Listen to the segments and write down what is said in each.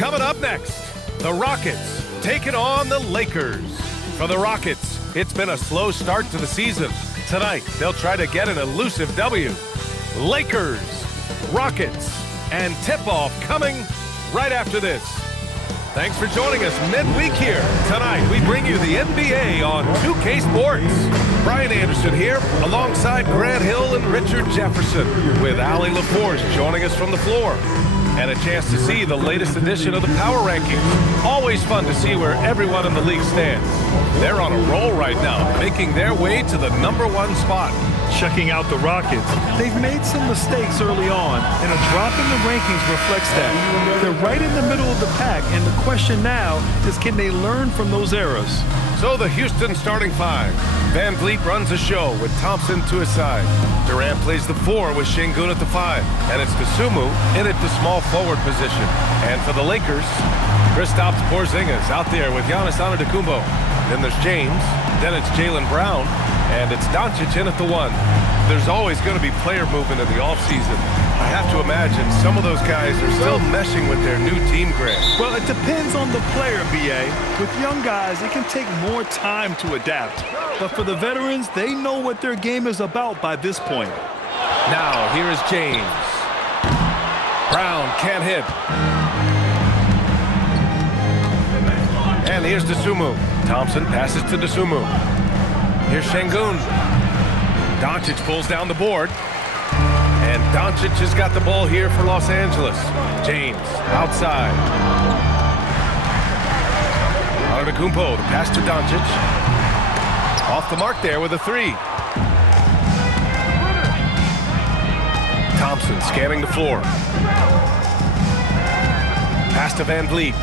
Coming up next, the Rockets taking on the Lakers. For the Rockets, it's been a slow start to the season. Tonight, they'll try to get an elusive W. Lakers, Rockets, and tip-off coming right after this. Thanks for joining us midweek here. Tonight, we bring you the NBA on 2K Sports. Bryant Anderson here, alongside Grant Hill and Richard Jefferson, with Allie LaForce joining us from the floor. And a chance to see the latest edition of the Power Rankings. Always fun to see where everyone in the league stands. They're on a roll right now, making their way to the #1 spot. Checking out the Rockets. They've made some mistakes early on, and a drop in the rankings reflects that. They're right in the middle of the pack, and the question now is, can they learn from those errors? So the Houston starting five. Van Vliet runs a show with Thompson to his side. Durant plays the 4 with Şengün at the 5. And it's Dosunmu in at the small forward position. And for the Lakers, Kristaps Porzingis out there with Giannis Antetokounmpo. Then there's James. Then it's Jaylen Brown. And it's Doncic in at the 1. There's always going to be player movement in the offseason. I have to imagine some of those guys are still meshing with their new team, Grant. Well, it depends on the player, B.A. With young guys, it can take more time to adapt. But for the veterans, they know what their game is about by this point. Now, here is James. Brown can't hit. And here's Dosunmu. Thompson passes to Dosunmu. Here's Şengün. Doncic pulls down the board. And Doncic has got the ball here for Los Angeles. James outside. Antetokounmpo, the pass to Doncic. Off the mark there with a 3. Thompson scanning the floor. Pass to Van Vliet.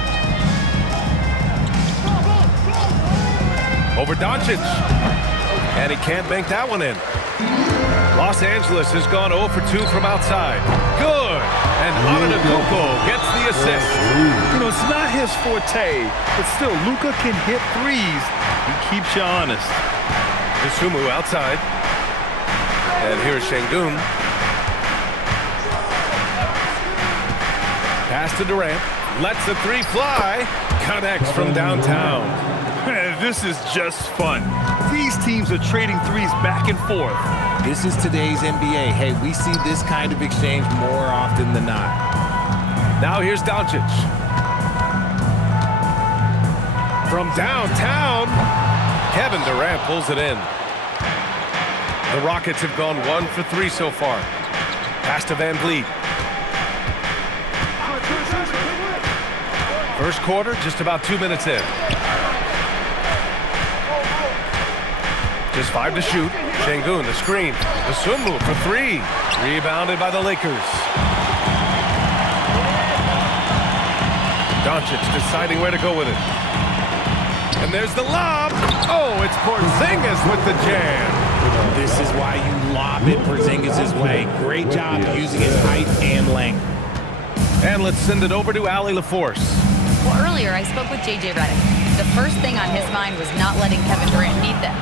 Over Doncic. And he can't bank that one in. Los Angeles has gone 0 for 2 from outside. Good. And Antetokounmpo gets the assist. You know, it's not his forte, but still, Luka can hit threes. He keeps you honest. Dosunmu outside. And here's Şengün. Pass to Durant. Lets the 3 fly. Connects from downtown. This is just fun. These teams are trading threes back and forth. This is today's NBA. Hey, we see this kind of exchange more often than not. Now here's Doncic. From downtown, Kevin Durant pulls it in. The Rockets have gone 1 for 3 so far. Pass to Van Vliet. First quarter, just about 2 minutes in. Just 5 to shoot. Şengün, the screen. Dosunmu for 3. Rebounded by the Lakers. Doncic deciding where to go with it. And there's the lob. Oh, it's Porzingis with the jam. This is why you lob it Porzingis' way. Great job using his height and length. And let's send it over to Allie LaForce. Well, earlier I spoke with J.J. Redick. The first thing on his mind was not letting Kevin Durant beat them.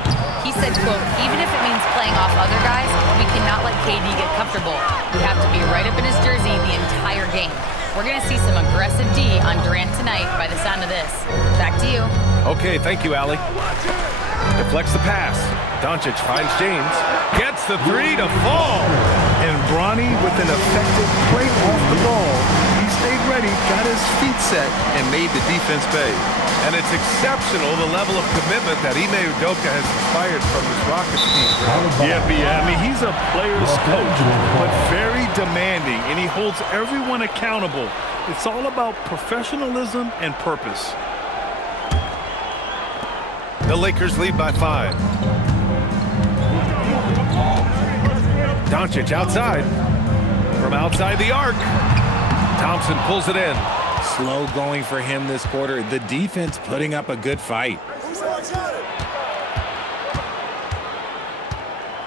He said, quote, even if it means playing off other guys, we cannot let KD get comfortable. We have to be right up in his jersey the entire game. We're going to see some aggressive D on Durant tonight by the sound of this. Back to you. Okay, thank you, Allie. Deflects the pass. Doncic finds James. Gets the 3 to fall. And Bronny with an effective play off the ball. He stayed ready, got his feet set, and made the defense pay. And it's exceptional, the level of commitment that Ime Udoka has inspired from this Rockets team. Yeah, I mean, he's a player's coach, but very demanding, and he holds everyone accountable. It's all about professionalism and purpose. The Lakers lead by 5. Doncic outside. From outside the arc. Thompson pulls it in. Slow going for him this quarter. The defense putting up a good fight.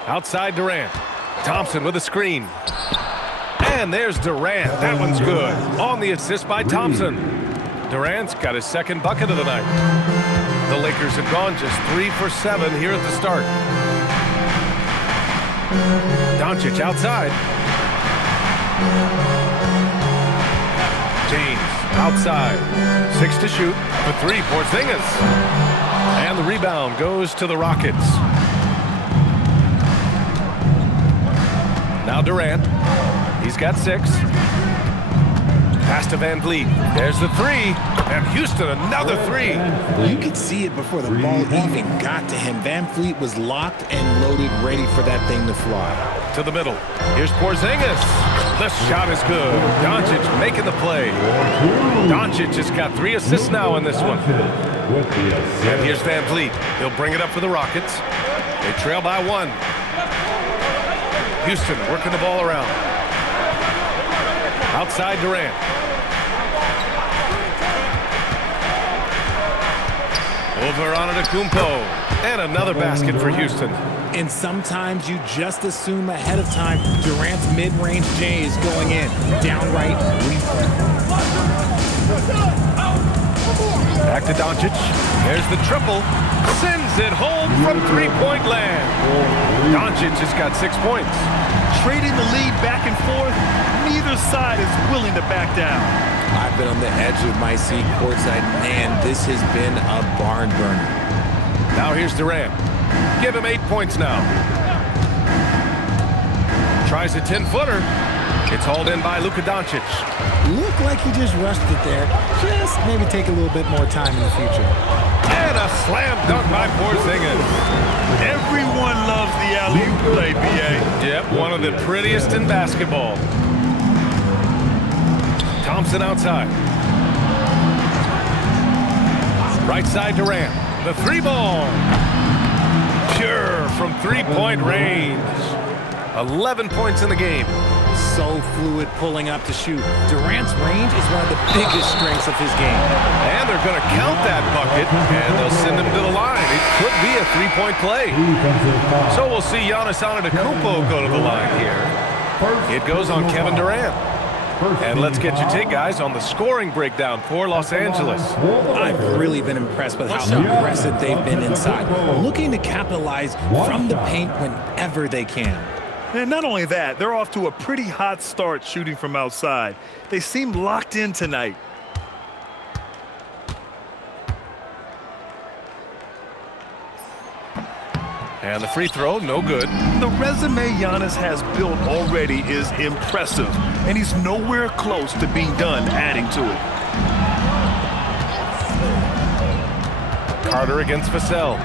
Outside Durant. Thompson with a screen. And there's Durant. That one's good. On the assist by Thompson. Durant's got his second bucket of the night. The Lakers have gone just 3 for 7 here at the start. Doncic outside. James. Outside. 6 to shoot for 3, Porzingis. And the rebound goes to the Rockets. Now Durant. He's got 6. Pass to Van Vliet. There's the 3. And Houston, another 3. You could see it before the ball even got to him. Van Vliet was locked and loaded, ready for that thing to fly. To the middle. Here's Porzingis. The shot is good. Doncic making the play. Doncic has got 3 assists now in this one. And here's Van Vliet. He'll bring it up for the Rockets. They trail by 1. Houston working the ball around. Outside Durant. Over on Antetokounmpo. And another basket for Houston. And sometimes you just assume ahead of time Durant's mid-range J is going in. Downright lethal. Back to Doncic. There's the triple. Sends it home from three-point land. Doncic has got 6 points. Trading the lead back and forth, neither side is willing to back down. I've been on the edge of my seat courtside. Man, this has been a barn burner. Now here's Durant. Give him 8 points now. Tries a 10-footer. It's hauled in by Luka Doncic. Looked like he just rushed it there. Just maybe take a little bit more time in the future. And a slam dunk by Porzingis. Everyone loves the alley-oop play, B.A. Yep, one of the prettiest in basketball. Thompson outside. Right side Durant. The 3-ball. Pure from 3-point range. 11 points in the game. So fluid pulling up to shoot. Durant's range is one of the biggest strengths of his game. And they're going to count that bucket, and they'll send him to the line. It could be a 3-point play. So we'll see Giannis Antetokounmpo go to the line here. It goes on Kevin Durant. And let's get your take, guys, on the scoring breakdown for Los Angeles. I've really been impressed with how aggressive they've been inside, looking to capitalize from the paint whenever they can. And not only that, they're off to a pretty hot start shooting from outside. They seem locked in tonight. And the free throw, no good. The resume Giannis has built already is impressive, and he's nowhere close to being done adding to it. Carter against Vassell.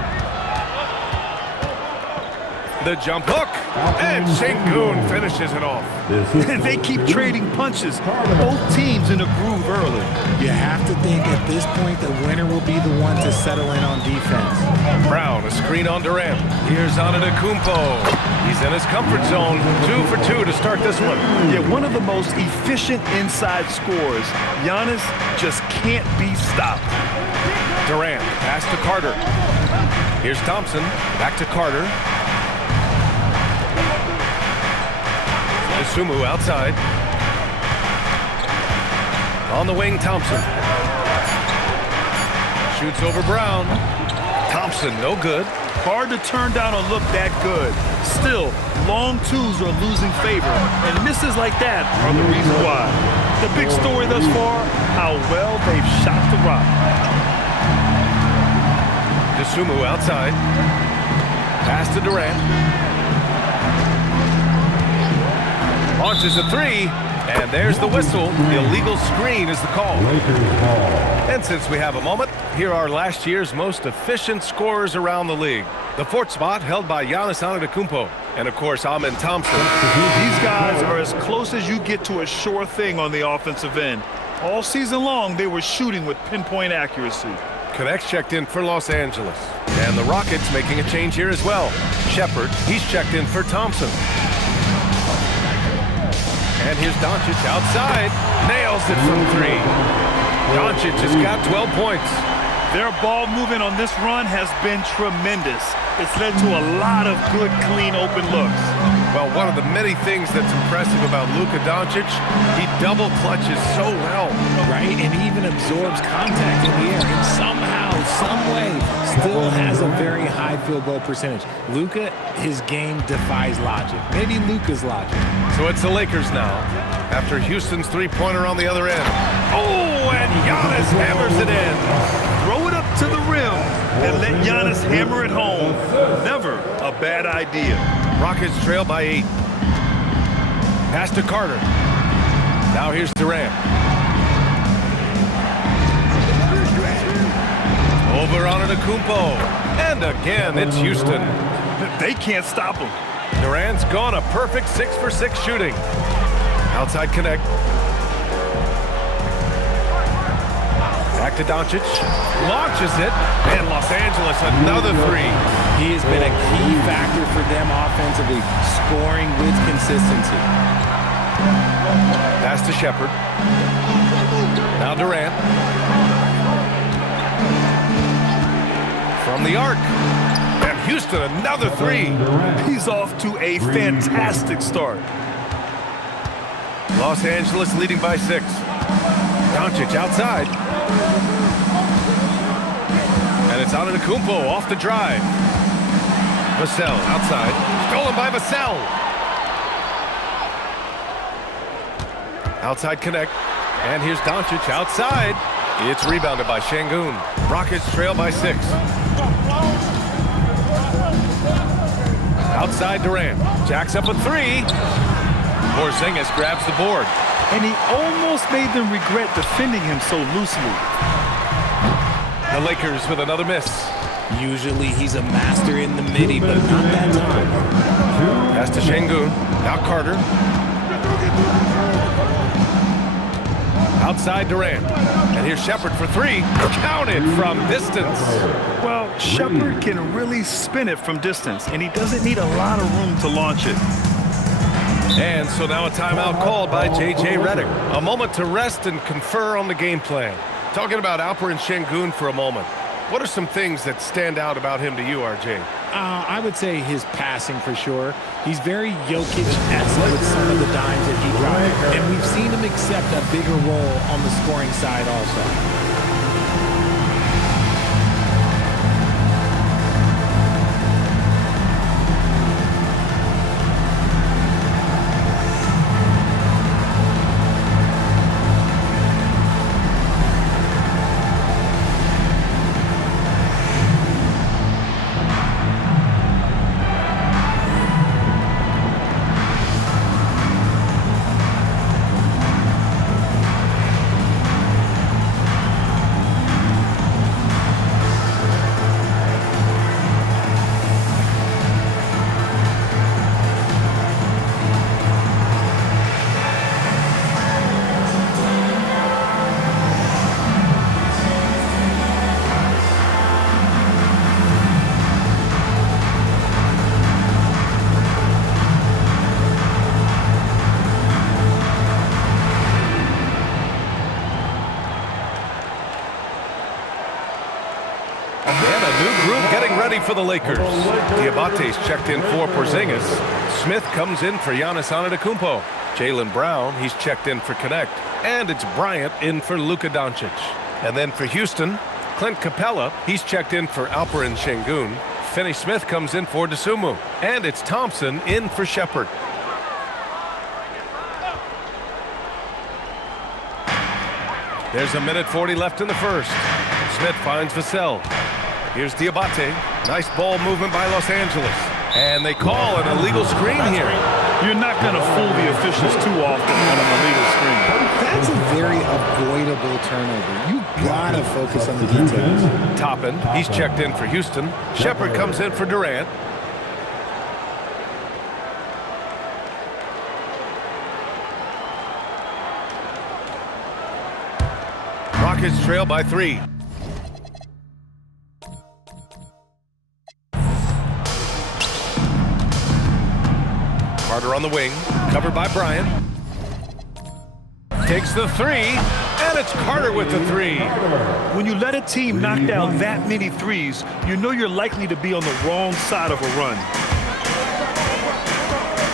The jump hook, and Sengun finishes it off. They keep trading punches. Both teams in a groove early. You have to think at this point the winner will be the one to settle in on defense. Brown, a screen on Durant. Here's Antetokounmpo. He's in his comfort zone. 2 for 2 to start this one. Yeah, one of the most efficient inside scorers. Giannis just can't be stopped. Durant, pass to Carter. Here's Thompson, back to Carter. Sumu outside. On the wing, Thompson. Shoots over Brown. Thompson, no good. Hard to turn down a look that good. Still, long twos are losing favor, and misses like that are the reason why. The big story thus far, how well they've shot the rock. Sumu outside. Pass to Durant. Launches a 3, and there's the whistle. The illegal screen is the call. And since we have a moment, here are last year's most efficient scorers around the league. The 4th spot held by Giannis Antetokounmpo, and of course, Amen Thompson. These guys are as close as you get to a sure thing on the offensive end. All season long, they were shooting with pinpoint accuracy. Connects checked in for Los Angeles. And the Rockets making a change here as well. Shepard, he's checked in for Thompson. And here's Doncic outside. Nails it from 3. Doncic has got 12 points. Their ball movement on this run has been tremendous. It's led to a lot of good, clean, open looks. Well, one of the many things that's impressive about Luka Doncic, he double clutches so well. Right, and even absorbs contact in the air, and somehow, some way, still has a very high field goal percentage. Luka, his game defies logic. Maybe Luka's logic. So it's the Lakers now, after Houston's 3-pointer on the other end. Oh, and Giannis hammers it in. Throw it up to the rim and let Giannis hammer it home. Never a bad idea. Rockets trail by 8. Pass to Carter. Now here's Durant. Over on Antetokounmpo. And again, it's Houston. They can't stop him. Durant's gone a perfect 6 for 6 shooting. Outside connect. Back to Doncic. Launches it. And Los Angeles another 3. He has been a key factor for them offensively, scoring with consistency. Pass to Shepherd. Now Durant. From the arc. And Houston another 3. He's off to a fantastic start. Los Angeles leading by 6. Doncic outside. And it's Antetokounmpo off the drive. Vassell outside. Stolen by Vassell. Outside connect. And here's Doncic outside. It's rebounded by Şengün. Rockets trail by 6. Outside Durant. Jacks up a 3. Porzingis grabs the board. And he almost made them regret defending him so loosely. The Lakers with another miss. Usually he's a master in the midi, but not that time. Pass to Şengün. Now Carter. Outside Durant. And here's Shepherd for 3. Counted from distance. Well, Shepherd can really spin it from distance, and he doesn't need a lot of room to launch it. And so now a timeout called by J.J. Redick. A moment to rest and confer on the game plan. Talking about Alperen Şengün for a moment. What are some things that stand out about him to you, RJ? I would say his passing for sure. He's very Jokic-esque with some of the dimes that he dropped. And we've seen him accept a bigger role on the scoring side also. For the Lakers. Diabate's checked in for Porzingis. Smith comes in for Giannis Antetokounmpo. Jaylen Brown, he's checked in for Connect. And it's Bryant in for Luka Doncic. And then for Houston, Clint Capella, he's checked in for Alperen Şengün. Finney-Smith comes in for Dosunmu. And it's Thompson in for Shepherd. There's a minute 40 left in the first. Smith finds Vassell. Here's Diabate. Nice ball movement by Los Angeles. And they call an illegal screen here. You're not going to fool the officials too often on an illegal screen. That's a very avoidable turnover. You gotta focus on the details. Toppin, he's checked in for Houston. Shepherd comes in for Durant. Rockets trail by 3. Carter on the wing, covered by Bryant. Takes the 3, and it's Carter with the 3. When you let a team knock down that many threes, you know you're likely to be on the wrong side of a run.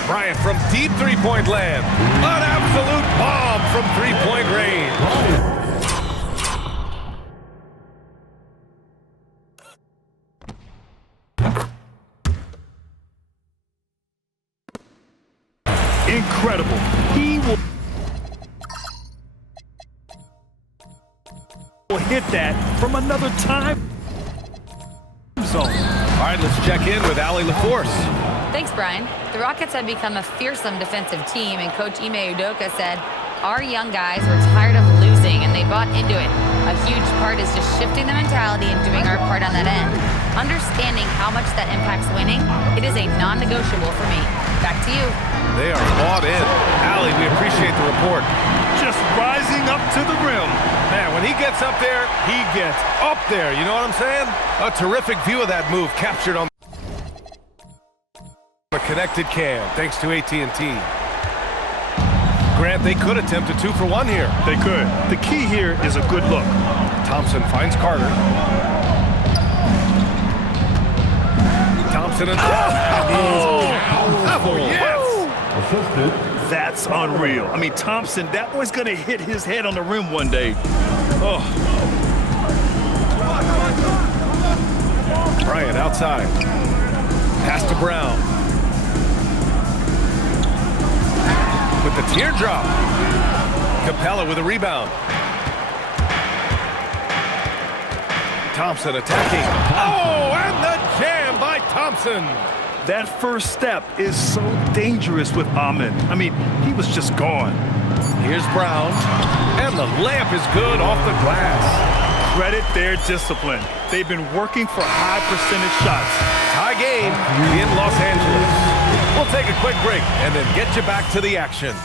Bryant from deep three-point land. An absolute bomb from three-point range. Incredible. He will. hit that from another time zone. All right, let's check in with Allie LaForce. Thanks, Brian. The Rockets have become a fearsome defensive team, and Coach Ime Udoka said, our young guys were tired of losing, and they bought into it. A huge part is just shifting the mentality and doing our part on that end. Understanding how much that impacts winning, it is a non-negotiable for me. Back to you. They are bought in. Allie, we appreciate the report. Just rising up to the rim. Man, when he gets up there, he gets up there. You know what I'm saying? A terrific view of that move captured on a connected cam, thanks to AT&T. Grant, they could attempt a 2-for-1 here. They could. The key here is a good look. Thompson finds Carter. Thompson and yes! That's unreal. I mean, Thompson, that boy's going to hit his head on the rim one day. Oh. Bryant outside. Pass to Brown. With the teardrop. Capella with a rebound. Thompson attacking. Oh, and the jam by Thompson. That first step is so dangerous with Ahmed. I mean, he was just gone. Here's Brown. And the layup is good off the glass. Credit their discipline. They've been working for high percentage shots. Tie game in Los Angeles. We'll take a quick break and then get you back to the action.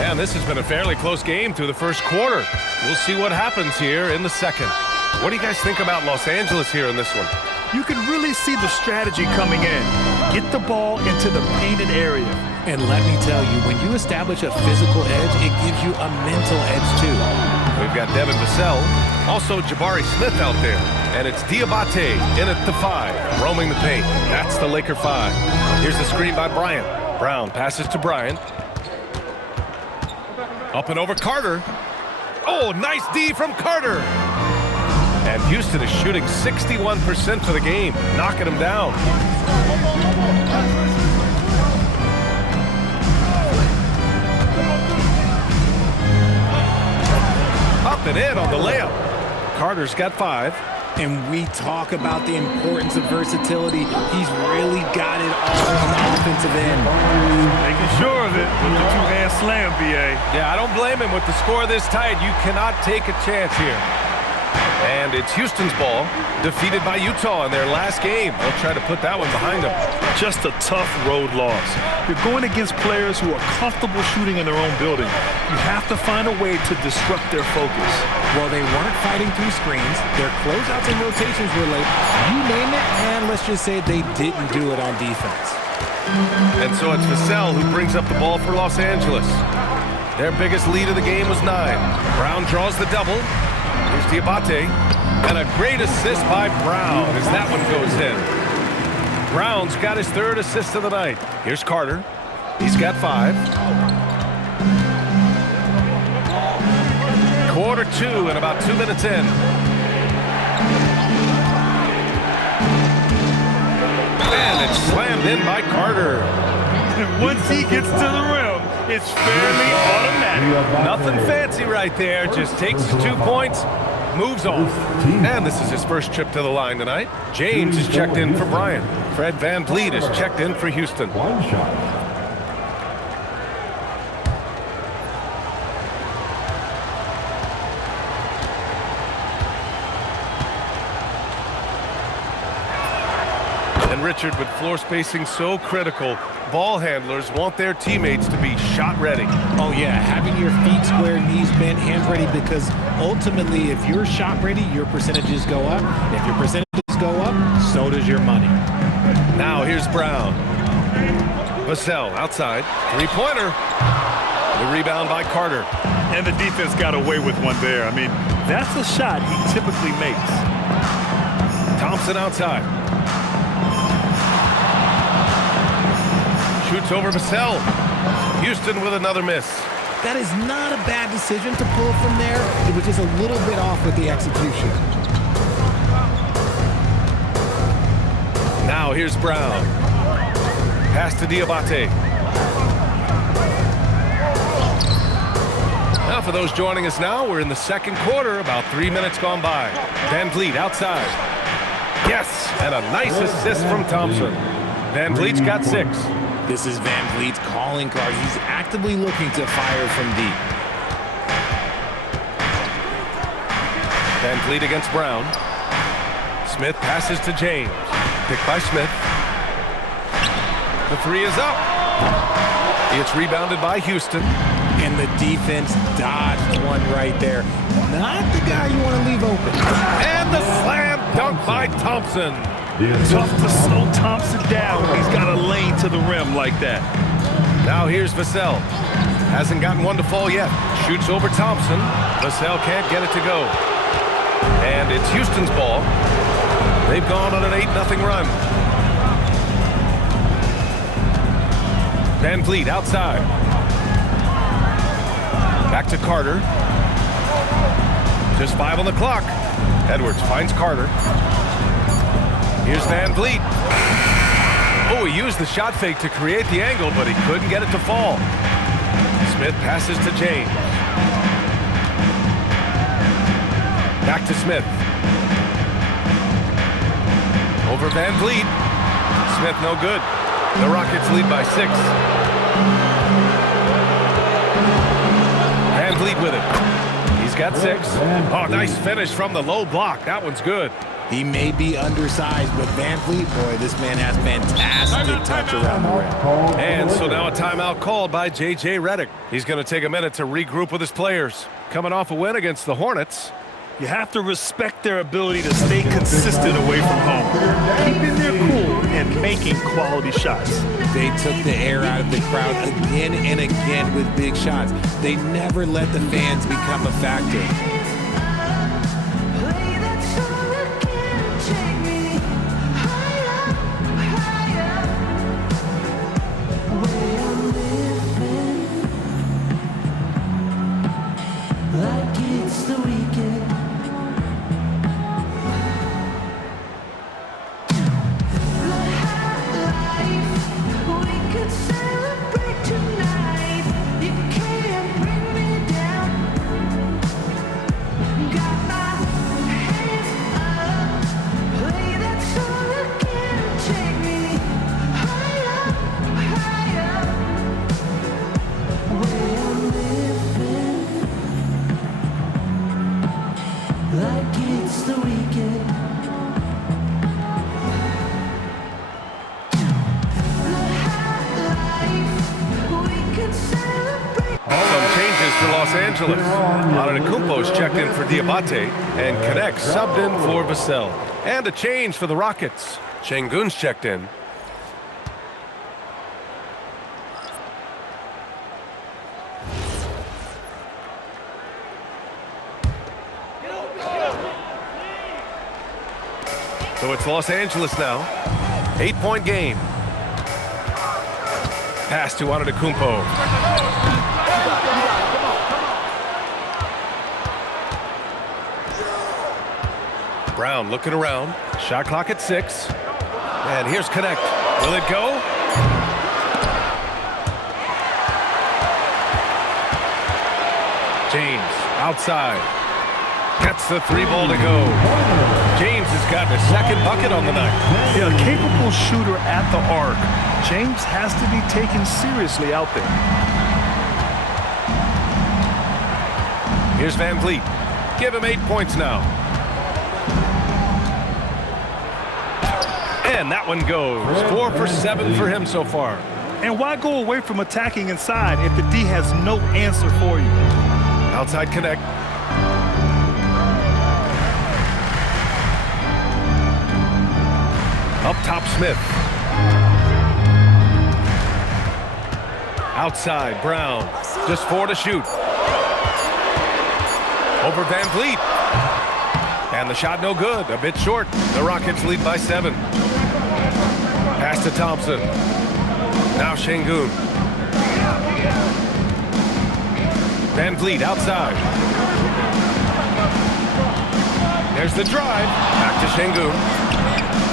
And this has been a fairly close game through the first quarter. We'll see what happens here in the second. What do you guys think about Los Angeles here in this one? You can really see the strategy coming in. Get the ball into the painted area. And let me tell you, when you establish a physical edge, it gives you a mental edge too. We've got Devin Vassell, also Jabari Smith out there. And it's Diabate in at the 5, roaming the paint. That's the Laker 5. Here's the screen by Bryant. Brown passes to Bryant. Up and over Carter. Oh, nice D from Carter. And Houston is shooting 61% for the game, knocking them down. Up and in on the layup. Carter's got 5. And we talk about the importance of versatility. He's really got it all on the offensive end. Making sure of it with the two-hand slam, B.A. Yeah, I don't blame him with the score this tight. You cannot take a chance here. And it's Houston's ball, defeated by Utah in their last game. They'll try to put that one behind them. Just a tough road loss. You're going against players who are comfortable shooting in their own building. You have to find a way to disrupt their focus. Well, they weren't fighting through screens. Their closeouts and rotations were late. You name it, and let's just say they didn't do it on defense. And so it's Vassell who brings up the ball for Los Angeles. Their biggest lead of the game was 9. Brown draws the double. Here's Diabate. And a great assist by Brown as that one goes in. Brown's got his 3rd assist of the night. Here's Carter. He's got 5. Quarter 2 and about 2 minutes in. And it's slammed in by Carter. And once he gets to the rim, it's fairly automatic. Nothing fancy right there. Just takes his 2 points, moves on. And this is his first trip to the line tonight. James is checked in for Bryant. Fred VanVleet is checked in for Houston. And Richard, with floor spacing so critical, ball handlers want their teammates to be shot ready. Oh yeah, having your feet square, knees bent, hands ready, because ultimately if you're shot ready, your percentages go up. If your percentages go up, so does your money. Now here's Brown. Vassell outside, 3-pointer. The rebound by Carter. And the defense got away with one there. I mean, that's a shot he typically makes. Thompson outside. Shoots over Vassell. Houston with another miss. That is not a bad decision to pull from there. It was just a little bit off with the execution. Now here's Brown. Pass to Diabate. Now for those joining us now, we're in the second quarter, about 3 minutes gone by. Van Vliet outside. Yes, and a nice assist from Thompson. Van Vliet's got 6. This is Van Vliet's calling card. He's actively looking to fire from deep. Van Vliet against Brown. Smith passes to James. Picked by Smith. The 3 is up. It's rebounded by Houston. And the defense dodged one right there. Not the guy you want to leave open. And the slam dunk by Thompson. Tough to slow Thompson down when he's got a lane to the rim like that. Now here's Vassell. Hasn't gotten one to fall yet. Shoots over Thompson. Vassell can't get it to go. And it's Houston's ball. They've gone on an 8-0 run. Van Vliet outside. Back to Carter. Just 5 on the clock. Edwards finds Carter. Here's Van Vliet. Oh, he used the shot fake to create the angle, but he couldn't get it to fall. Smith passes to James. Back to Smith. Over Van Vliet. Smith no good. The Rockets lead by 6. Van Vliet with it. He's got 6. Oh, nice finish from the low block. That one's good. He may be undersized, but Van Vliet, boy, this man has fantastic touch around the rim. And so now a timeout called by J.J. Redick. He's going to take a minute to regroup with his players. Coming off a win against the Hornets. You have to respect their ability to stay consistent away from home, keeping their cool and making quality shots. They took the air out of the crowd again and again with big shots. They never let the fans become a factor. Los Angeles. Antetokounmpo's checked in for Diabate, and Connect subbed in for Vassell. And a change for the Rockets. Şengün's checked in. So it's Los Angeles now. 8-point game. Pass to Antetokounmpo. Brown looking around. Shot clock at 6. And here's Connect. Will it go? James outside. Gets the 3 ball to go. James has gotten his 2nd bucket on the night. Yeah, a capable shooter at the arc. James has to be taken seriously out there. Here's Van Vliet. Give him 8 points now. And that one goes. 4 for 7 for him so far. And why go away from attacking inside if the D has no answer for you? Outside Connect. Up top Smith. Outside Brown. Just 4 to shoot. Over Van Vliet. And the shot no good. A bit short. The Rockets lead by 7. Pass to Thompson. Now Şengün. Van Vliet outside. There's the drive. Back to Şengün.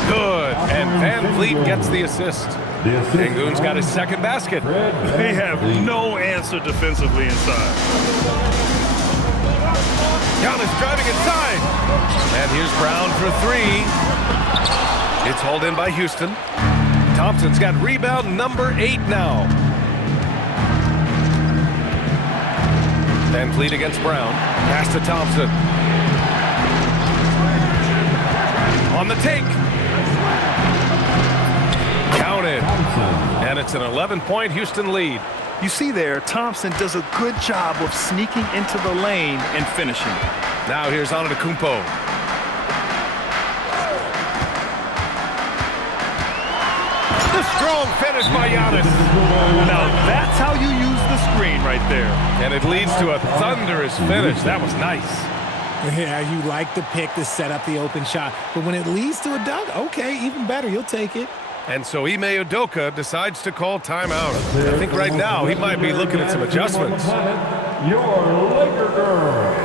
Good. And Van Vliet gets the assist. Şengün's got his second basket. They have no answer defensively inside. Giannis driving inside. And here's Brown for three. It's hauled in by Houston. Thompson's got rebound number 8 now. Van Vliet against Brown. Pass to Thompson. On the take. Counted. And it's an 11-point Houston lead. You see there, Thompson does a good job of sneaking into the lane and finishing. Now here's Antetokounmpo. The strong finish by Giannis. Now that's how you use the screen right there. And it leads to a thunderous finish. That was nice. Yeah, you like the pick to set up the open shot. But when it leads to a dunk, okay, even better. You'll take it. And so Ime Udoka decides to call timeout. I think right now he might be looking at some adjustments. Your Laker girl.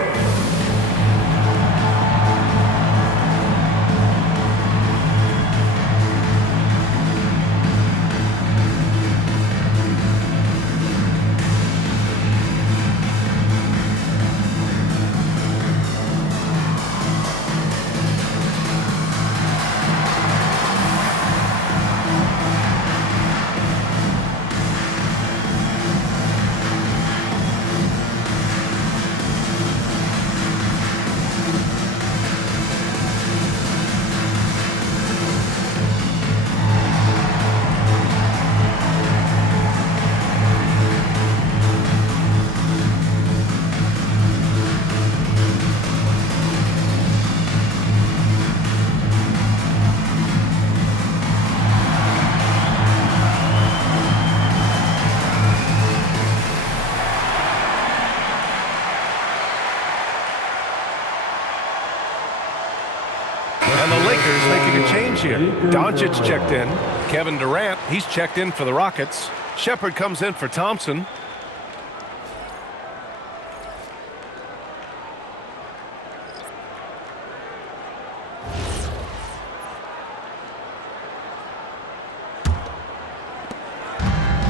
And the Lakers making a change here. Doncic checked in. Kevin Durant, he's checked in for the Rockets. Shepherd comes in for Thompson.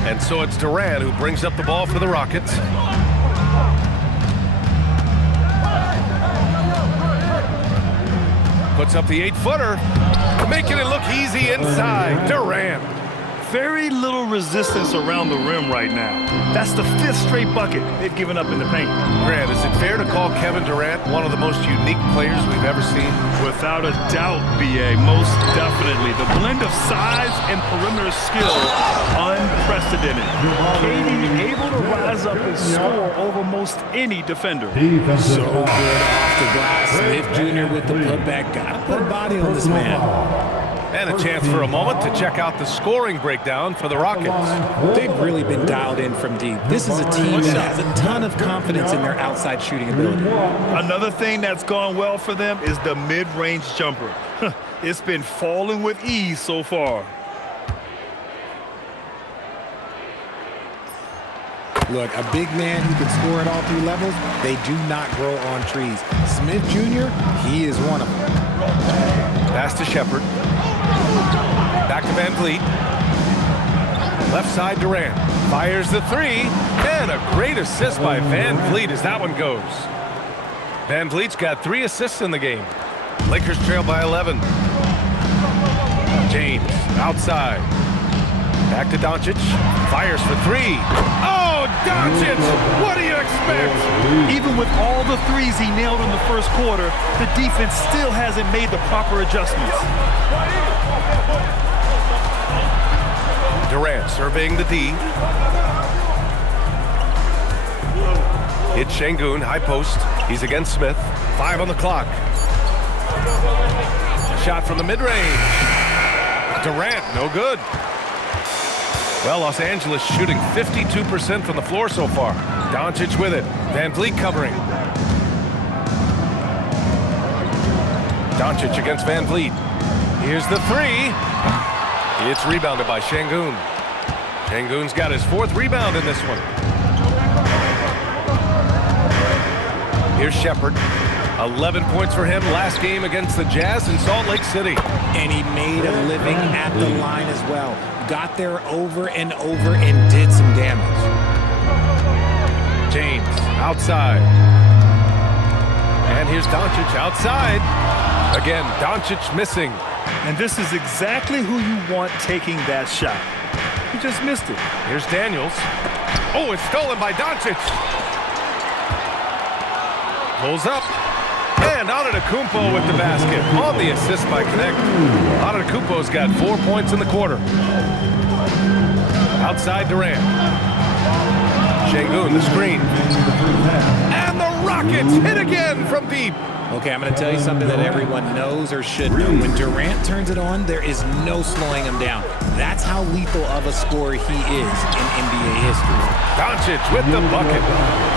And so it's Durant who brings up the ball for the Rockets. Puts up the 8-footer, making it look easy inside. Durant. Very little resistance around the rim right now. That's the 5th straight bucket they've given up in the paint. Grant, is it fair to call Kevin Durant one of the most unique players we've ever seen? Without a doubt, B.A., most definitely. The blend of size and perimeter skill, unprecedented. KD able to rise up and score over most any defender. So good off the glass. Smith Jr. with the putback. Got to put a body on this man. And a chance for a moment to check out the scoring breakdown for the Rockets. They've really been dialed in from deep. This is a team that has a ton of confidence in their outside shooting ability. Another thing that's gone well for them is the mid-range jumper. It's been falling with ease so far. Look, a big man who can score at all 3 levels, they do not grow on trees. Smith Jr., he is one of them. Pass to Shepherd. Back to Van Vliet. Left side Durant. Fires the 3. And a great assist by Van Vliet as that one goes. Van Vliet's got 3 assists in the game. Lakers trail by 11. James outside. Back to Doncic. Fires for 3. Oh, Doncic! What do you expect? Even with all the threes he nailed in the first quarter, the defense still hasn't made the proper adjustments. Durant surveying the D. It's Şengün, high post. He's against Smith. 5 on the clock. A shot from the mid-range. Durant, no good. Well, Los Angeles shooting 52% from the floor so far. Doncic with it. Van Vliet covering. Doncic against Van Vliet. Here's the 3. It's rebounded by Şengün. Şengün's got his 4th rebound in this one. Here's Shepherd. 11 points for him last game against the Jazz in Salt Lake City. And he made a living at the line as well. Got there over and over and did some damage. James outside. And here's Doncic outside. Again, Doncic missing. And this is exactly who you want taking that shot. He just missed it. Here's Daniels. Oh, it's stolen by Doncic. Pulls up. And Antetokounmpo with the basket on the assist by Connect. Antetokounmpo's got 4 points in the quarter. Outside Durant. Şengün, the screen. And the Rockets hit again from deep. Okay, I'm going to tell you something that everyone knows or should know. When Durant turns it on, there is no slowing him down. That's how lethal of a scorer he is in NBA history. Doncic with the bucket.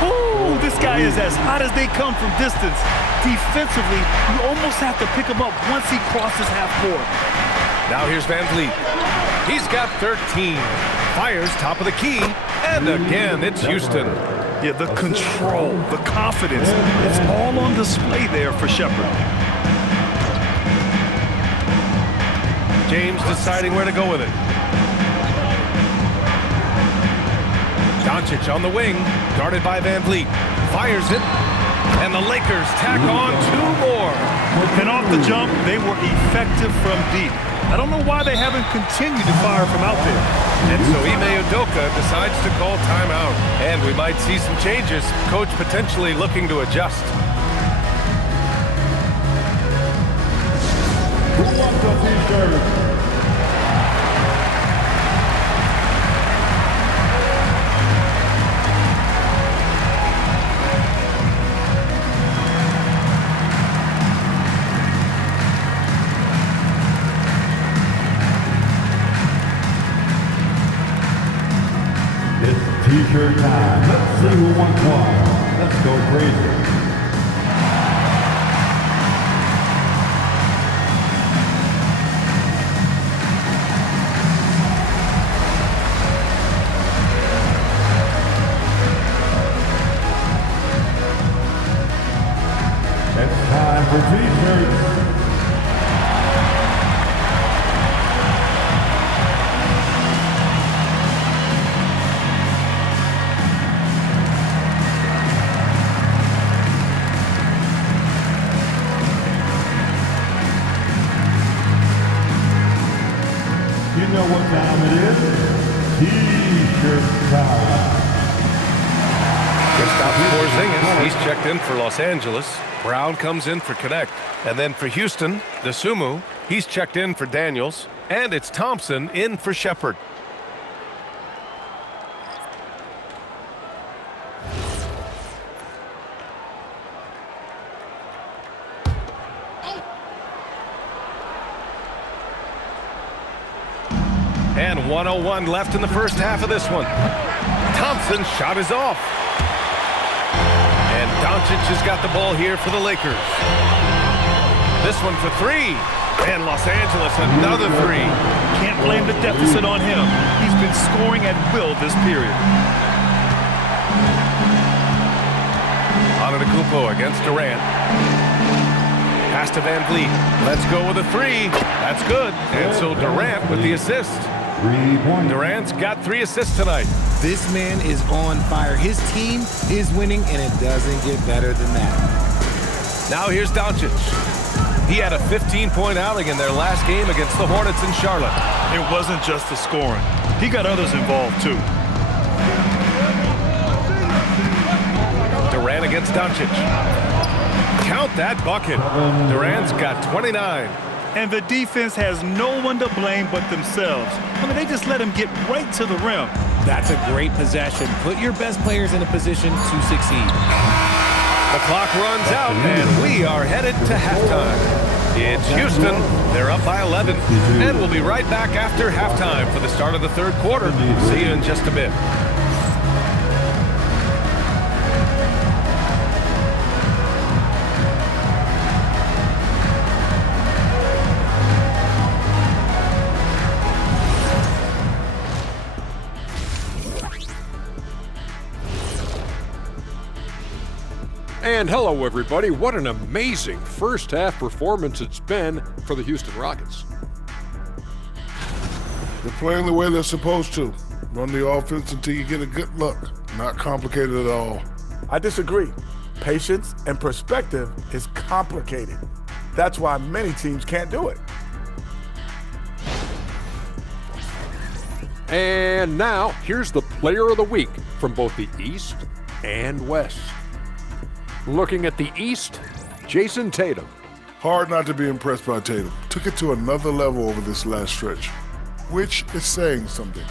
Ooh, this guy is as hot as they come from distance. Defensively, you almost have to pick him up once he crosses half court. Now here's Van Vliet. He's got 13. Fires top of the key. And again, it's Houston. Yeah, the control, the confidence, it's all on display there for Shepherd. James deciding where to go with it. Doncic on the wing, guarded by Van Vliet. Fires it, and the Lakers tack on 2 more. And off the jump, they were effective from deep. I don't know why they haven't continued to fire from out there. And so Ime Udoka decides to call timeout. And we might see some changes. Coach potentially looking to adjust. Who wants the t-shirt? T-shirt time. Let's see who wants one. Let's go crazy. It's time for T-shirts. You know what time it is? T-shirt time. Kristaps Porzingis, he's checked in for Los Angeles. Brown comes in for Connect. And then for Houston, Dosunmu, he's checked in for Daniels. And it's Thompson in for Shepherd. And 1:01 left in the first half of this one. Thompson's shot is off. And Doncic has got the ball here for the Lakers. This one for 3. And Los Angeles another 3. Can't blame the deficit on him. He's been scoring at will this period. Antetokounmpo against Durant. Pass to Van Vliet. Let's go with a 3. That's good. And so Durant with the assist. 3 points. Durant's got 3 assists tonight. This man is on fire. His team is winning, and it doesn't get better than that. Now here's Doncic. He had a 15-point outing in their last game against the Hornets in Charlotte. It wasn't just the scoring. He got others involved, too. Durant against Doncic. Count that bucket. Durant's got 29. And the defense has no one to blame but themselves. I mean, they just let him get right to the rim. That's a great possession. Put your best players in a position to succeed. The clock runs out, and we are headed to halftime. It's Houston. They're up by 11. And we'll be right back after halftime for the start of the third quarter. See you in just a bit. And hello, everybody. What an amazing first half performance it's been for the Houston Rockets. They're playing the way they're supposed to. Run the offense until you get a good look. Not complicated at all. I disagree. Patience and perspective is complicated. That's why many teams can't do it. And now, here's the player of the week from both the East and West. Looking at the East, Jason Tatum. Hard not to be impressed by Tatum. Took it to another level over this last stretch, which is saying something.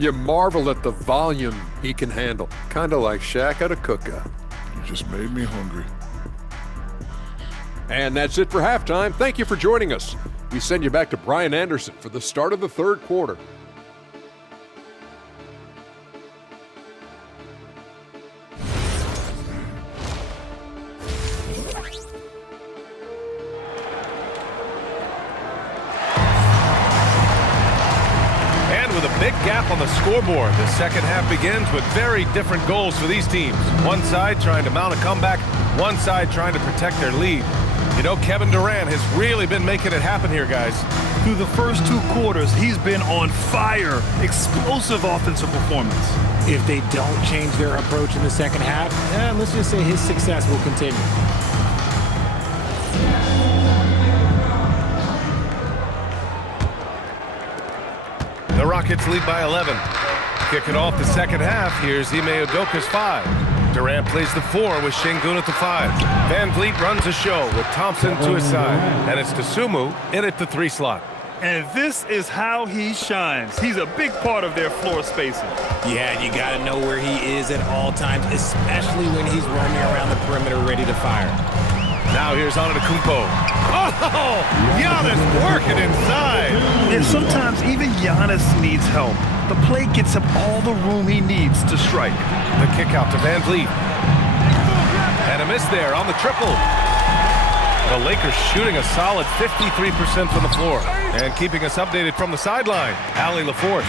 You marvel at the volume he can handle, kind of like Shaq at a cookout. You just made me hungry. And that's it for halftime. Thank you for joining us. We send you back to Brian Anderson for the start of the third quarter. With a big gap on the scoreboard, the second half begins with very different goals for these teams. One side trying to mount a comeback, one side trying to protect their lead. You know, Kevin Durant has really been making it happen here, guys. Through the first two quarters, he's been on fire. Explosive offensive performance. If they don't change their approach in the second half, let's just say his success will continue. The Rockets lead by 11. Kicking off the second half, here's Ime Udoka's 5. Durant plays the 4 with Şengün at the 5. Van Vliet runs a show with Thompson to his side. And it's Dosunmu in at the 3 slot. And this is how he shines. He's a big part of their floor spacing. Yeah, you got to know where he is at all times, especially when he's roaming around the perimeter ready to fire. Now here's Antetokounmpo. Oh, Giannis working inside. And sometimes even Giannis needs help. The play gets him all the room he needs to strike. The kick out to Van Vliet. And a miss there on the triple. The Lakers shooting a solid 53% from the floor. And keeping us updated from the sideline, Allie LaForce.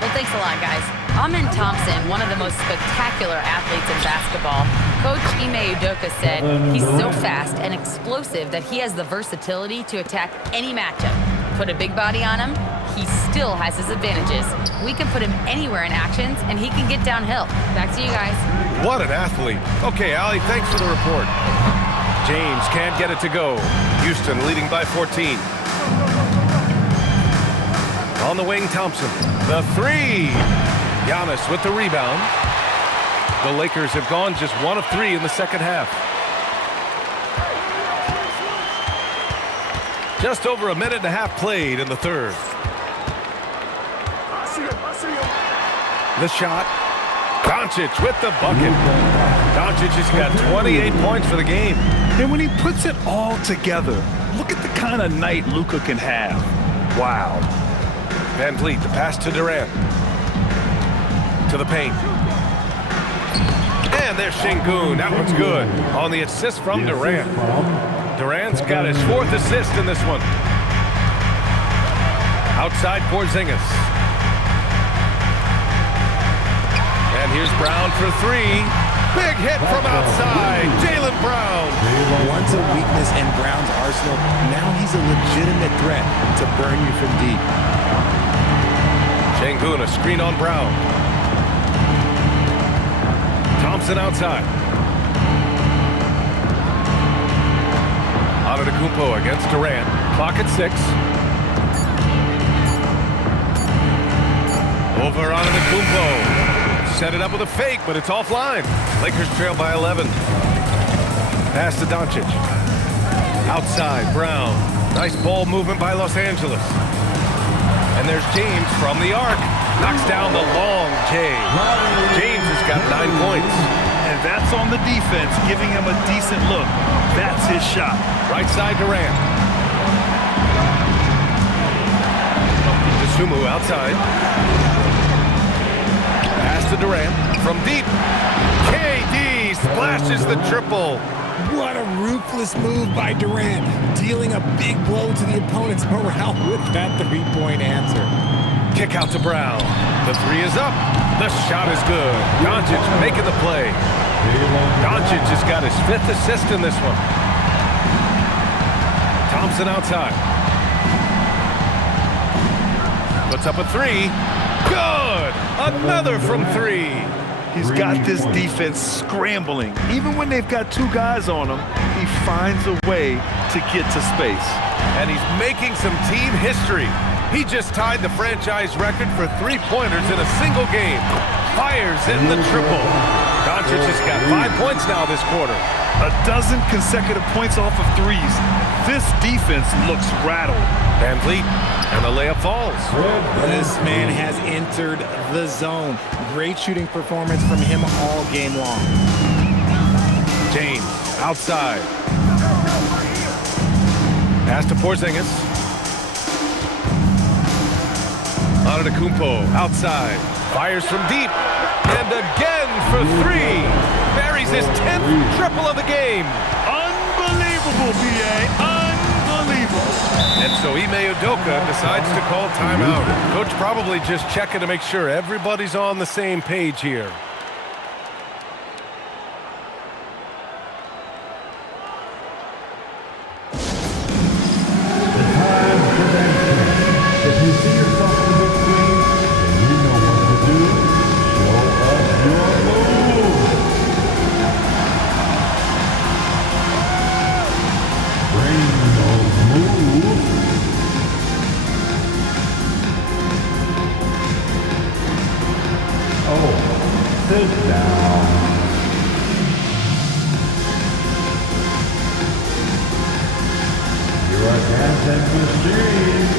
Well, thanks a lot, guys. Amen Thompson, one of the most spectacular athletes in basketball. Coach Ime Udoka said he's so fast and explosive that he has the versatility to attack any matchup. Put a big body on him, he still has his advantages. We can put him anywhere in actions, and he can get downhill. Back to you guys. What an athlete. Okay, Allie, thanks for the report. James can't get it to go. Houston leading by 14. On the wing, Thompson. The 3. Giannis with the rebound. The Lakers have gone just 1 of 3 in the second half. Just over a minute and a half played in the third. The shot. Doncic with the bucket. Doncic has got 28 points for the game. And when he puts it all together, look at the kind of night Luka can have. Wow. Van Vliet, the pass to Durant. To the paint. And there's Şengün. That one's good. On the assist from Durant. Durant's got his 4th assist in this one. Outside Porzingis. And here's Brown for 3. Big hit from outside. Jaylen Brown. Once a weakness in Brown's arsenal, now he's a legitimate threat to burn you from deep. Şengün, a screen on Brown. Thompson outside. Antetokounmpo against Durant. Clock at 6. Over Antetokounmpo. Set it up with a fake, but it's offline. Lakers trail by 11. Pass to Doncic. Outside, Brown. Nice ball movement by Los Angeles. And there's James from the arc. Knocks down the long J. James has got 9 points. And that's on the defense, giving him a decent look. That's his shot. Right side, Durant. Dosunmu outside. Pass to Durant from deep. KD splashes the triple. What a ruthless move by Durant, dealing a big blow to the opponent's morale with that three-point answer. Kick out to Brown. The 3 is up. The shot is good. Doncic making the play. Doncic just got his 5th assist in this one. Thompson outside. Puts up a 3. Good! Another from 3. He's got this defense scrambling. Even when they've got 2 guys on him, he finds a way to get to space. And he's making some team history. He just tied the franchise record for 3-pointers in a single game. Fires in the triple. Doncic has got 5 points now this quarter. 12 consecutive points off of 3s. This defense looks rattled. Van Vliet, and the layup falls. This man has entered the zone. Great shooting performance from him all game long. James, outside. Pass to Porzingis. Antetokounmpo, outside. Fires from deep. And again for 3. Buries his 10th triple of the game. Unbelievable, B.A. Unbelievable. And so Ime Udoka decides to call timeout. Coach probably just checking to make sure everybody's on the same page here. If you see yourself on the big screen, then you know what to do. Show us your moves. Bring those moves. Oh, sit down. You're a dancing machine.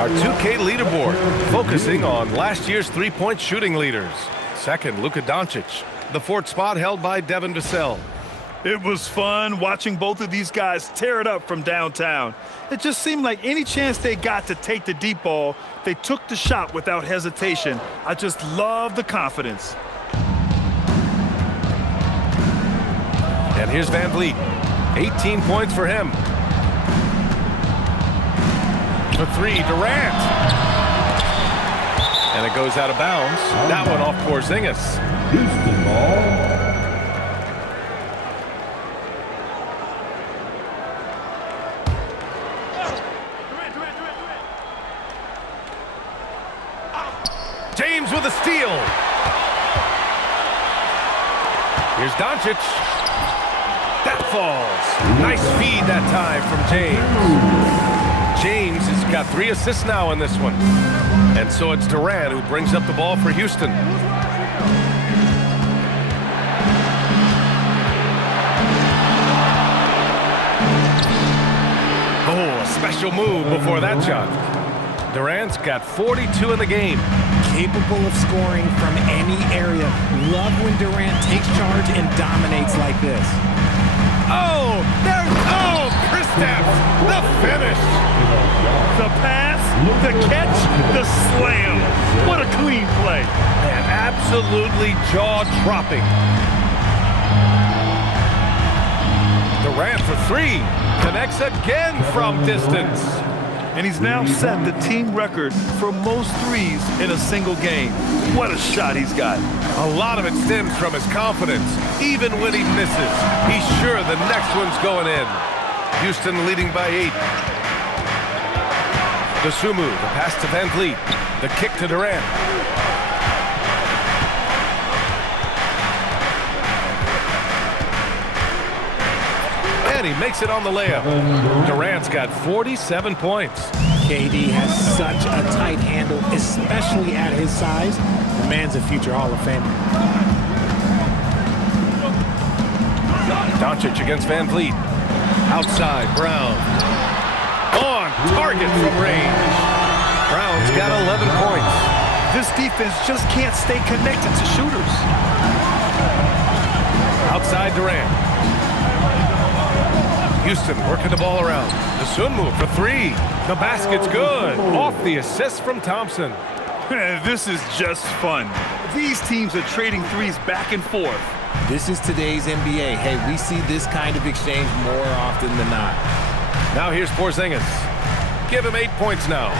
Our 2K leaderboard, focusing on last year's 3-point shooting leaders. Second, Luka Doncic. The 4th spot held by Devin Vassell. It was fun watching both of these guys tear it up from downtown. It just seemed like any chance they got to take the deep ball, they took the shot without hesitation. I just love the confidence. And here's Van Vliet. 18 points for him. For 3, Durant. And it goes out of bounds. That one off Porzingis. Houston ball. James with a steal. Here's Doncic. That falls. Nice feed that time from James. James has got 3 assists now in this one. And so it's Durant who brings up the ball for Houston. Oh, a special move before that shot. Durant's got 42 in the game. Capable of scoring from any area. Love when Durant takes charge and dominates like this. Kristaps, the finish. The pass, the catch, the slam. What a clean play. And absolutely jaw-dropping. Durant for 3. Connects again from distance. And he's now set the team record for most 3s in a single game. What a shot he's got. A lot of it stems from his confidence. Even when he misses, he's sure the next one's going in. Houston leading by 8. Dosunmu, the pass to Van Vliet. The kick to Durant. And he makes it on the layup. Durant's got 47 points. KD has such a tight handle, especially at his size. The man's a future Hall of Famer. Doncic against Van Vliet. Outside, Brown. On target from range. Brown's got 11 points. This defense just can't stay connected to shooters. Outside Durant. Houston working the ball around. The Sun move for three. The basket's good. Off the assist from Thompson. This is just fun. These teams are trading threes back and forth. This is today's NBA. Hey, we see this kind of exchange more often than not. Now here's Porzingis. Give him 8 points now.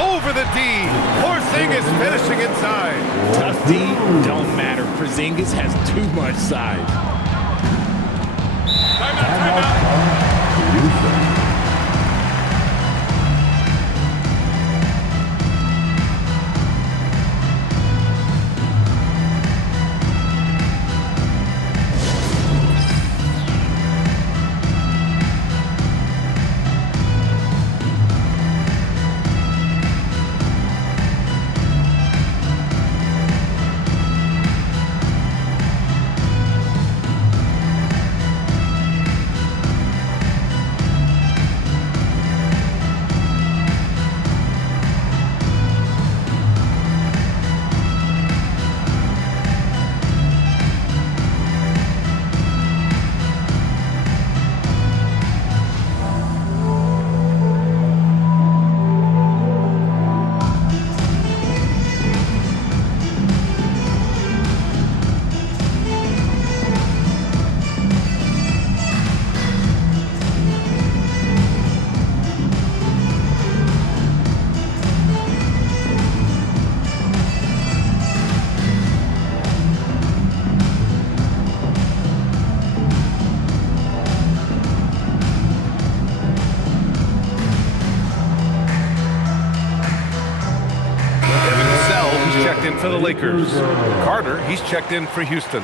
Over the D. Porzingis finishing inside. Tough D don't matter. Porzingis has too much size. Houston. In for the Lakers. Carter, he's checked in for Houston.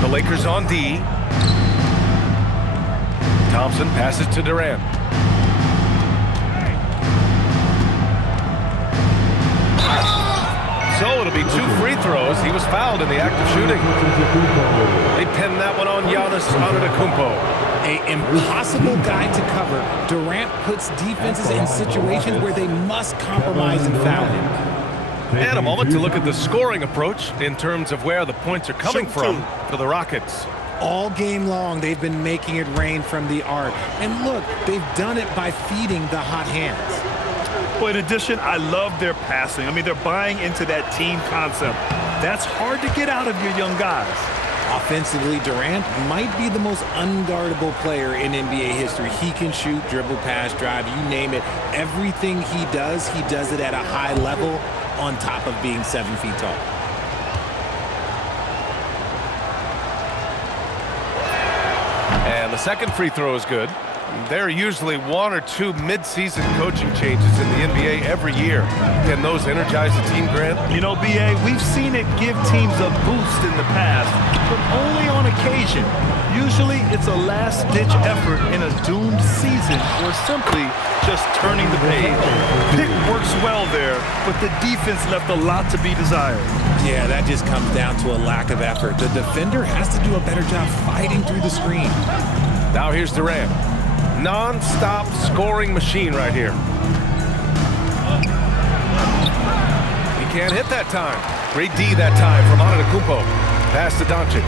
The Lakers on D. Thompson passes to Durant. So it'll be 2 free throws. He was fouled in the act of shooting. They pinned that one on Giannis Antetokounmpo. An impossible guy to cover. Durant puts defenses in situations where they must compromise and foul him. And a moment to look at the scoring approach in terms of where the points are coming from for the Rockets. All game long, they've been making it rain from the arc. And look, they've done it by feeding the hot hands. Well, in addition, I love their passing. I mean, they're buying into that team concept. That's hard to get out of your young guys. Offensively, Durant might be the most unguardable player in NBA history. He can shoot, dribble, pass, drive, you name it. Everything he does it at a high level on top of being 7 feet tall. And the second free throw is good. There are usually 1 or 2 mid-season coaching changes in the NBA every year. Can those energize the team, Grant? You know, B.A., we've seen it give teams a boost in the past, but only on occasion. Usually, it's a last-ditch effort in a doomed season or simply just turning the page. Pick works well there, but the defense left a lot to be desired. Yeah, that just comes down to a lack of effort. The defender has to do a better job fighting through the screen. Now here's Durant. Non-stop scoring machine right here. He can't hit that time. Great D that time from Antetokounmpo. Pass to Doncic.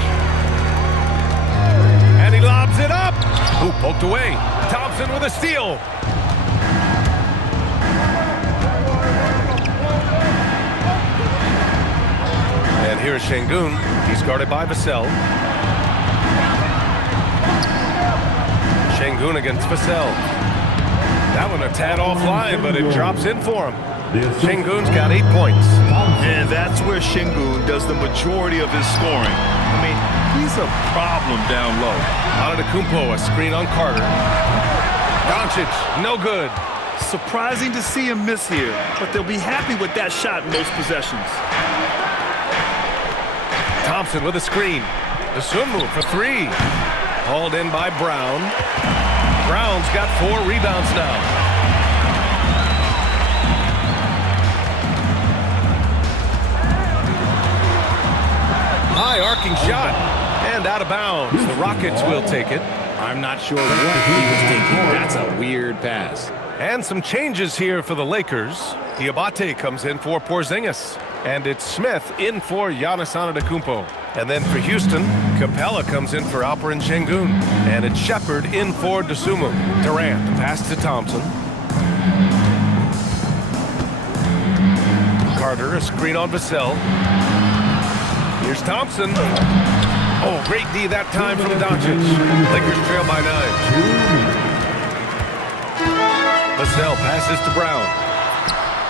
And he lobs it up. Ooh, poked away. Thompson with a steal. And here's Şengün. He's guarded by Vassell. Şengün against Vassell. That one a tad offline, but it drops in for him. Şengün's got 8 points. And that's where Şengün does the majority of his scoring. I mean, he's a problem down low. Antetokounmpo, a screen on Carter. Doncic, no good. Surprising to see him miss here, but they'll be happy with that shot most possessions. Thompson with a screen. The swim move for 3. Hauled in by Brown. Brown's got 4 rebounds now. High arcing shot and out of bounds. The Rockets will take it. I'm not sure what he was thinking. That's a weird pass. And some changes here for the Lakers. Diabate comes in for Porzingis. And it's Smith in for Giannis Antetokounmpo. And then for Houston, Capella comes in for Alperen Şengün. And it's Shepherd in for Dosunmu. Durant, pass to Thompson. Carter, a screen on Vassell. Here's Thompson. Oh, great D that time from Doncic. Lakers trail by 9. Vassell passes to Brown.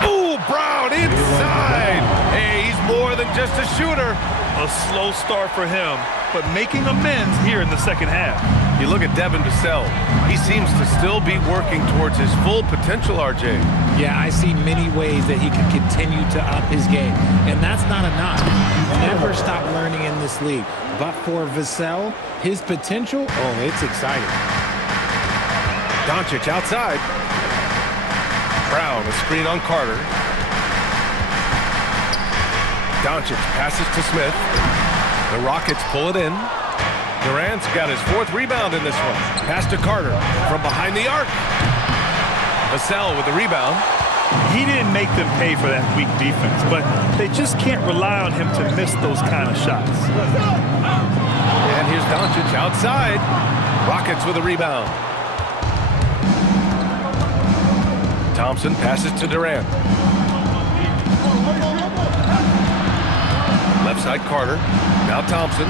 Oh, Brown inside. Hey, he's more than just a shooter. A slow start for him, but making amends here in the second half. You look at Devin Vassell. He seems to still be working towards his full potential, RJ. Yeah, I see many ways that he can continue to up his game, and that's not a knock. Never stop learning in this league. But for Vassell, his potential, oh, it's exciting. Doncic outside. Brown, a screen on Carter. Doncic passes to Smith. The Rockets pull it in. Durant's got his 4th rebound in this one. Pass to Carter from behind the arc. Vassell with the rebound. He didn't make them pay for that weak defense, but they just can't rely on him to miss those kind of shots. And here's Doncic outside. Rockets with a rebound. Thompson passes to Durant. Left side Carter. Now Thompson.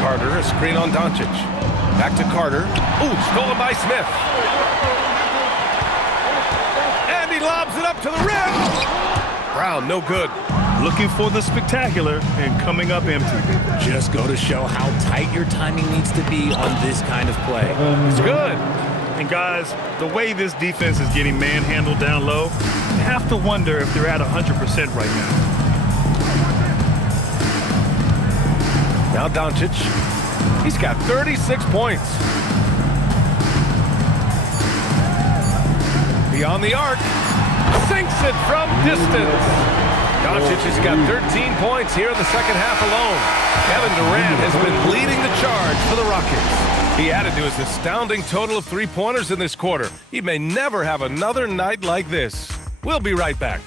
Carter, a screen on Doncic. Back to Carter. Ooh, stolen by Smith. And he lobs it up to the rim. Brown, no good. Looking for the spectacular and coming up empty. Just go to show how tight your timing needs to be on this kind of play. It's good. And guys, the way this defense is getting manhandled down low, you have to wonder if they're at 100% right now. Now Doncic. He's got 36 points. Beyond the arc. Sinks it from distance. Doncic has got 13 points here in the second half alone. Kevin Durant has been leading the charge for the Rockets. He added to his astounding total of 3-pointers in this quarter. He may never have another night like this. We'll be right back.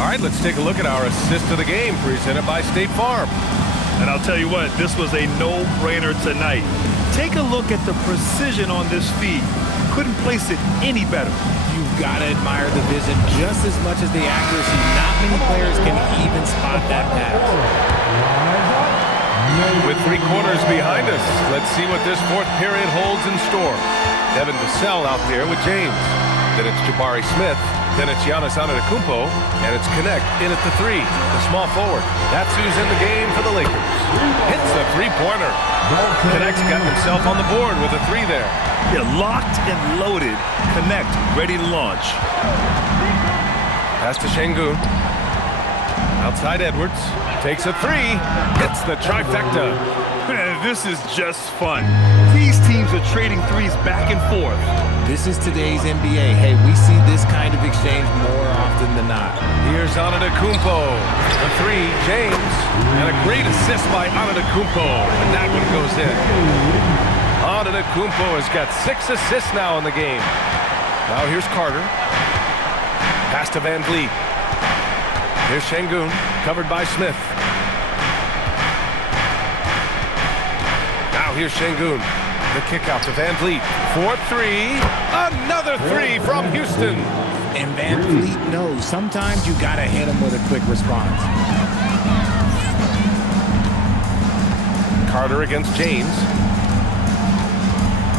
All right, let's take a look at our assist of the game presented by State Farm. And I'll tell you what, this was a no-brainer tonight. Take a look at the precision on this feed. Couldn't place it any better. You've got to admire the vision just as much as the accuracy. Not many players can even spot that pass. With 3 quarters behind us, let's see what this 4th period holds in store. Devin Vassell out there with James. Then it's Jabari Smith. Then it's Giannis Antetokounmpo, and it's Connect in at the 3, the small forward. That's who's in the game for the Lakers. Hits a 3-pointer. Connect's got himself on the board with a 3 there. Yeah, locked and loaded. Connect, ready to launch. Pass to Şengün. Outside Edwards. Takes a 3. Hits the trifecta. Man, this is just fun. These teams are trading threes back and forth. This is today's NBA. Hey, we see this kind of exchange more often than not. Here's Antetokounmpo. The 3, James. And a great assist by Antetokounmpo. And that one goes in. Antetokounmpo has got 6 assists now in the game. Now here's Carter. Pass to Van Vliet. Here's Şengün, covered by Smith. Now here's Şengün. The kick out to Van Vliet. 4-3. Another 3 from Houston. And Van Vliet knows sometimes you got to hit him with a quick response. Carter against James.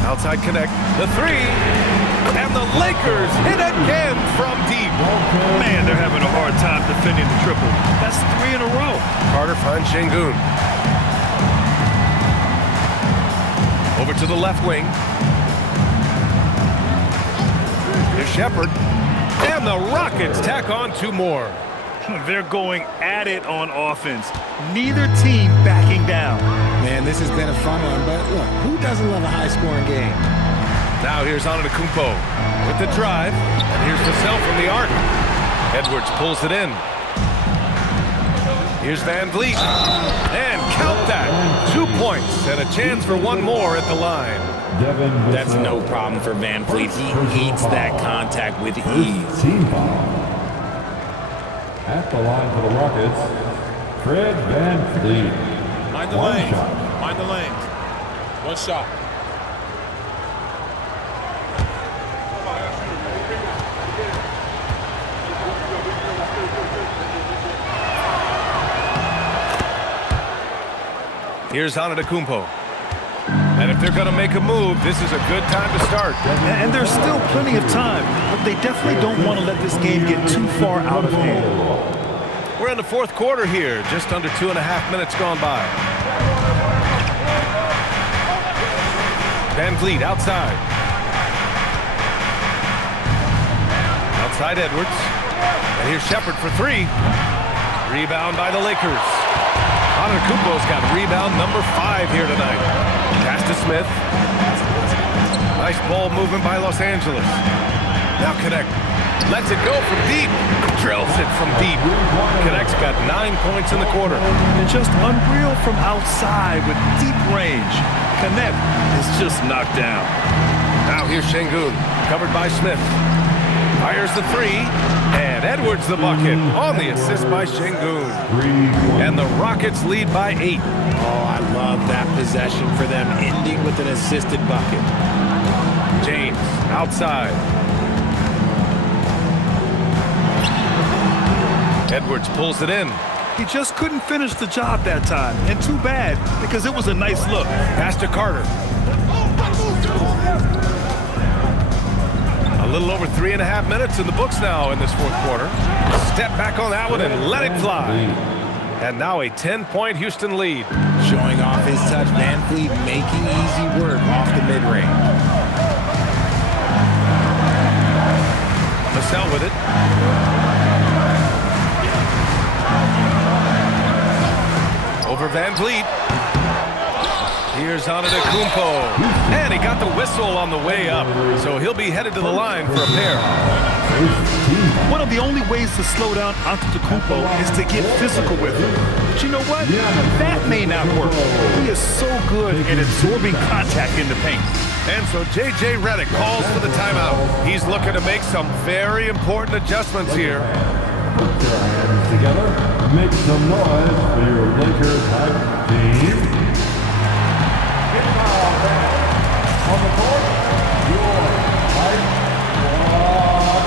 Outside Connect. The 3. And the Lakers hit again from deep. Man, they're having a hard time defending the triple. That's 3 in a row. Carter finds Şengün. Over to the left wing. Here's Shepherd. And the Rockets tack on 2 more. They're going at it on offense. Neither team backing down. Man, this has been a fun one, but look, who doesn't love a high-scoring game? Now here's Antetokounmpo with the drive. And here's Vassell from the arc. Edwards pulls it in. Here's Van Vliet. And count that. 2 points and a chance for 1 more at the line. That's no problem for Van Vliet. He eats that contact with ease. Team foul. At the line for the Rockets, Fred Van Vliet. Mind the One lanes. shot. Mind the lanes. 1 shot. Here's Antetokounmpo. And if they're going to make a move, this is a good time to start. And there's still plenty of time, but they definitely don't want to let this game get too far out of hand. We're in the 4th quarter here, just under 2.5 minutes gone by. Van Vliet outside. Outside Edwards. And here's Shepherd for 3. Rebound by the Lakers. Antetokounmpo's got rebound number 5 here tonight. Pass to Smith. Nice ball movement by Los Angeles. Now Connect. Lets it go from deep. Drills it from deep. Connect's got 9 points in the quarter. And just unreal from outside with deep range. Connect is just knocked down. Now here's Şengün. Covered by Smith. Fires the 3. And Edwards the bucket on the assist by Şengün. And the Rockets lead by 8. Oh, I love that possession for them, ending with an assisted bucket. James outside. Edwards pulls it in. He just couldn't finish the job that time. And too bad, because it was a nice look. Pass to Carter. A little over 3.5 minutes in the books now in this 4th quarter. Step back on that one and let it fly. And now a 10-point Houston lead. Showing off his touch, Van Vliet making easy work off the mid-range. Vassell with it. Over Van Vliet. Here's Antetokounmpo. And he got the whistle on the way up. So he'll be headed to the line for a pair. One of the only ways to slow down Antetokounmpo is to get physical with him. But you know what? That may not work. He is so good at absorbing contact in the paint. And so J.J. Redick calls for the timeout. He's looking to make some very important adjustments here. Put your hands together. Make some noise for your Lakers hype team. On the court, your hype squad.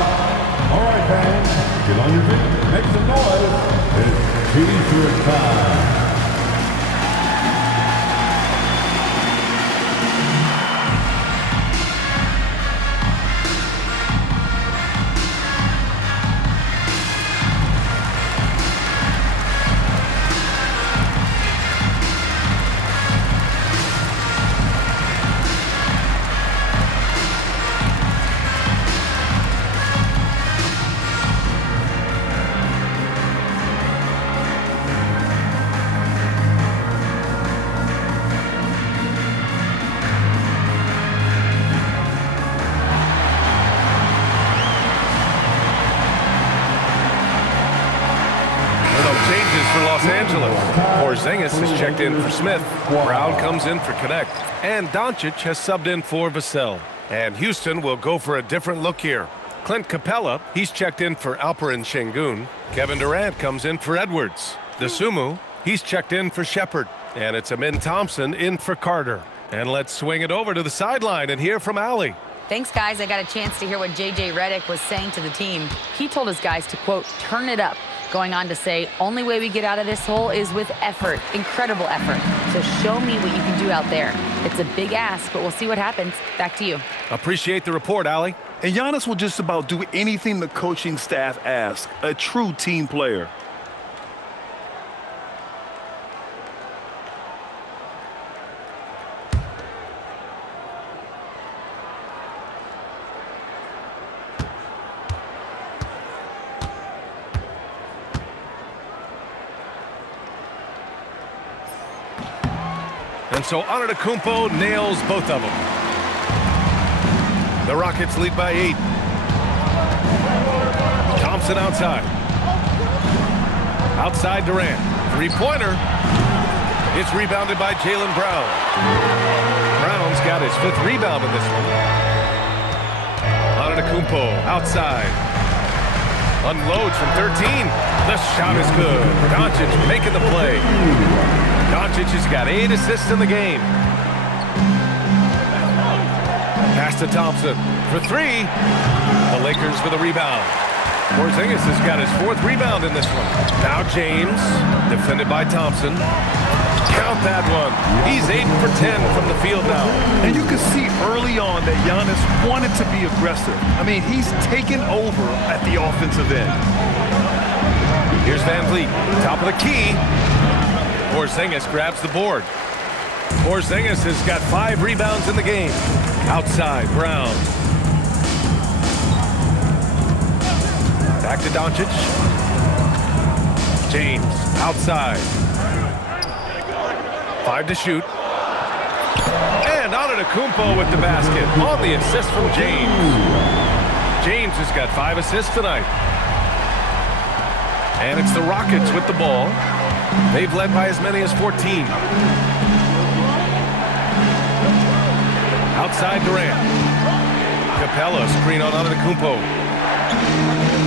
All right, fans, get on your feet, make some noise. It's T-shirt time. For Los Angeles. Porzingis has checked in for Smith. Brown comes in for Connect. And Doncic has subbed in for Vassell. And Houston will go for a different look here. Clint Capella, he's checked in for Alperen Şengün. Kevin Durant comes in for Edwards. Dosunmu, he's checked in for Shepherd. And it's Amin Thompson in for Carter. And let's swing it over to the sideline and hear from Allie. Thanks, guys. I got a chance to hear what J.J. Redick was saying to the team. He told his guys to, quote, turn it up, going on to say, only way we get out of this hole is with effort, incredible effort. So show me what you can do out there. It's a big ask, but we'll see what happens. Back to you. Appreciate the report, Allie. And Giannis will just about do anything the coaching staff asks. A true team player. And so Antetokounmpo nails both of them. The Rockets lead by 8. Thompson outside. Outside Durant. Three-pointer. It's rebounded by Jaylen Brown. Brown's got his 5th rebound in this one. Antetokounmpo outside. Unloads from 13. The shot is good. Doncic making the play. Doncic has got 8 assists in the game. Pass to Thompson for 3. The Lakers with a rebound. Porzingis has got his 4th rebound in this one. Now James, defended by Thompson. Count that one. He's 8 for 10 from the field now. And you can see early on that Giannis wanted to be aggressive. I mean, he's taken over at the offensive end. Here's Van Vliet, top of the key. Porzingis grabs the board. Porzingis has got 5 rebounds in the game. Outside, Brown. Back to Doncic. James, outside. 5 to shoot. And Antetokounmpo with the basket on the assist from James. James has got 5 assists tonight. And it's the Rockets with the ball. They've led by as many as 14. Outside Durant. Capella screen on Antetokounmpo.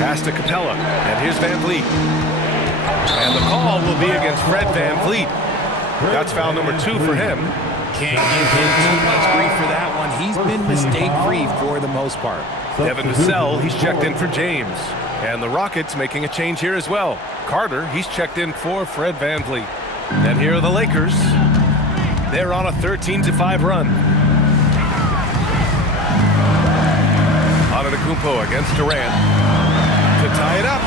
Pass to Capella. And here's Van Vliet. And the call will be against Fred Van Vliet. That's foul number 2 for him. Can't give him too much grief for that one. He's been mistake-free for the most part. Devin Vassell, he's checked in for James. And the Rockets making a change here as well. Carter, he's checked in for Fred Van Vliet. And here are the Lakers. They're on a 13-5 run. Antetokounmpo against Durant. To tie it up.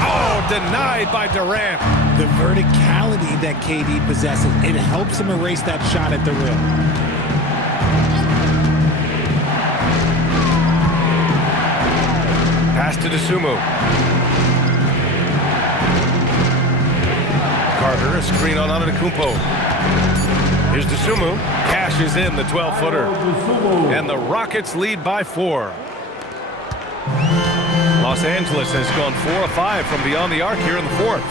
Oh, denied by Durant. The verticality that KD possesses, it helps him erase that shot at the rim. Pass to Dosunmu. Carter, a screen on Antetokounmpo. Here's Dosunmu. Cashes in the 12-footer. And the Rockets lead by 4. Los Angeles has gone 4 of 5 from beyond the arc here in the 4th.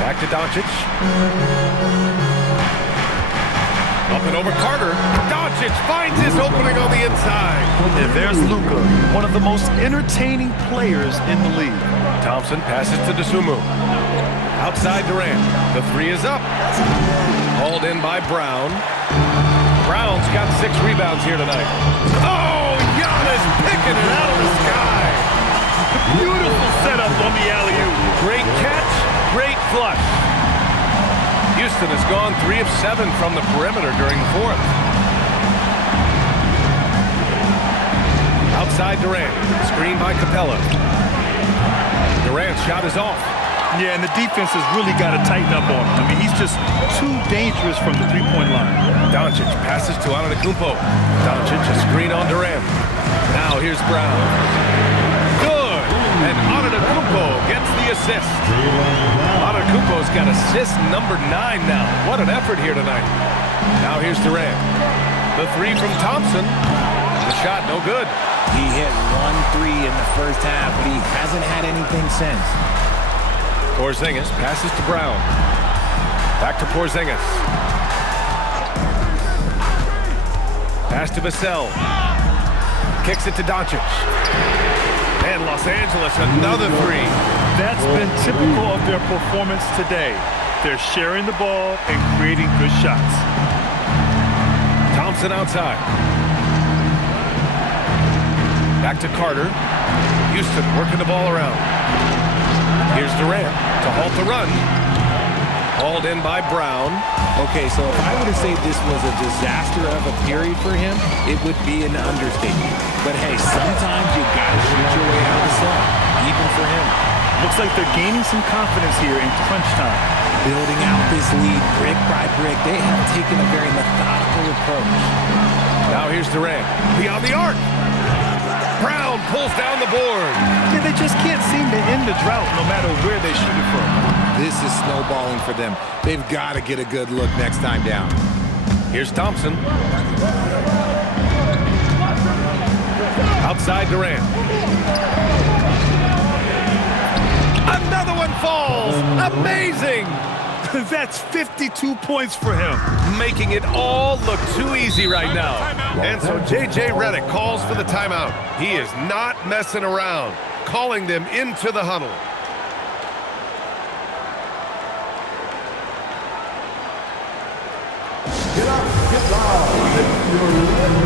Back to Doncic. Up and over Carter. Doncic finds his opening on the inside. And there's Luka, one of the most entertaining players in the league. Thompson passes to Dosunmu. Outside Durant. The 3 is up. Hauled in by Brown. Brown's got 6 rebounds here tonight. Oh, Giannis picking it out of the sky. Beautiful setup on the alley-oop. Great catch, great flush. Houston has gone 3 of 7 from the perimeter during the 4th. Outside Durant, screen by Capella. Durant's shot is off. Yeah, and the defense has really got to tighten up on him. I mean, he's just too dangerous from the three-point line. Doncic passes to Antetokounmpo. Doncic, a screen on Durant. Now here's Brown. Good! And Antetokounmpo gets the assist. Antetokounmpo's got assist number 9 now. What an effort here tonight. Now here's Durant. The 3 from Thompson. The shot no good. He hit 1 3 in the first half, but he hasn't had anything since. Porzingis passes to Brown. Back to Porzingis. Pass to Vassell. Kicks it to Doncic. And Los Angeles, another 3. That's been typical of their performance today. They're sharing the ball and creating good shots. Thompson outside. Back to Carter. Houston working the ball around. Here's Durant to halt the run. Hauled in by Brown. Okay, so if I were to say this was a disaster of a period for him, it would be an understatement. But hey, sometimes you gotta shoot your way out of the slump, even for him. Looks like they're gaining some confidence here in crunch time. Building out this lead brick by brick, they have taken a very methodical approach. Now here's Durant. Beyond the arc. Brown pulls down the board. Yeah, they just can't seem to end the drought no matter where they shoot it from. This is snowballing for them. They've got to get a good look next time down. Here's Thompson. Outside Durant. Another one falls. Amazing. That's 52 points for him. Making it all look too easy right now. And so J.J. Redick calls for the timeout. He is not messing around, calling them into the huddle. Get up, get loud. It's your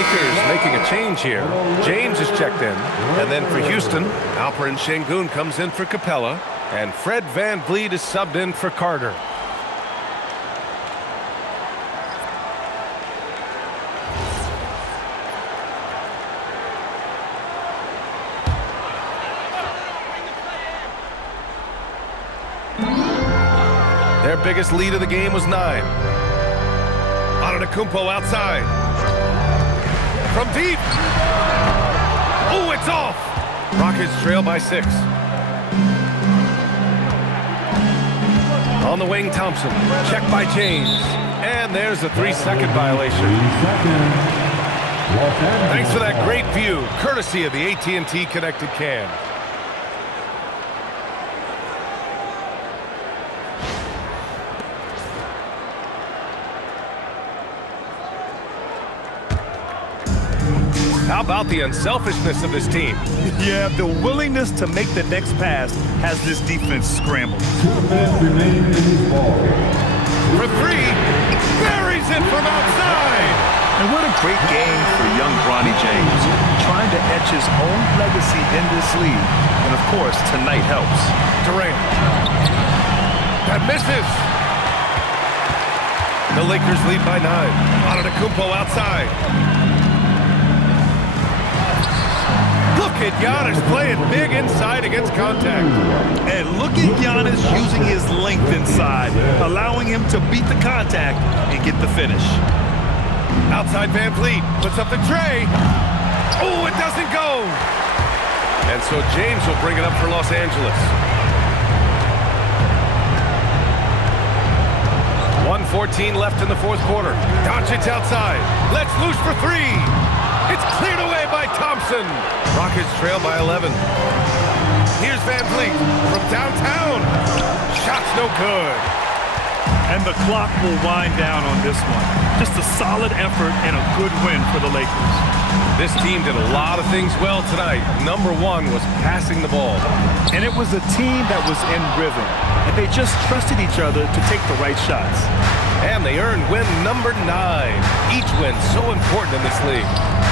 Lakers. Making a change here. James is checked in. And then for Houston, Alperen Şengün comes in for Capella. And Fred VanVleet is subbed in for Carter. Their biggest lead of the game was 9. Antetokounmpo outside. From deep. Oh, it's off. Rockets trail by 6. On the wing, Thompson. Check by James. And there's a 3-second violation. Thanks for that great view, courtesy of the AT&T Connected Cam. How about the unselfishness of this team? Yeah, the willingness to make the next pass has this defense scrambled. 2 minutes remaining in this ball game. For 3, buries it from outside. And what a great game for young Bronny James, trying to etch his own legacy in this league. And of course, tonight helps. Durant. That misses. The Lakers lead by 9. Antetokounmpo outside. Look at Giannis playing big inside against contact. And look at Giannis using his length inside, allowing him to beat the contact and get the finish. Outside VanVleet puts up the tray. Oh, it doesn't go. And so James will bring it up for Los Angeles. 1:14 left in the fourth quarter. Doncic outside. Let's loose for 3. It's cleared away by Thompson. Rockets trail by 11. Here's VanVleet from downtown. Shot's no good. And the clock will wind down on this one. Just a solid effort and a good win for the Lakers. This team did a lot of things well tonight. Number 1 was passing the ball. And it was a team that was in rhythm. And they just trusted each other to take the right shots. And they earned win number 9. Each win so important in this league.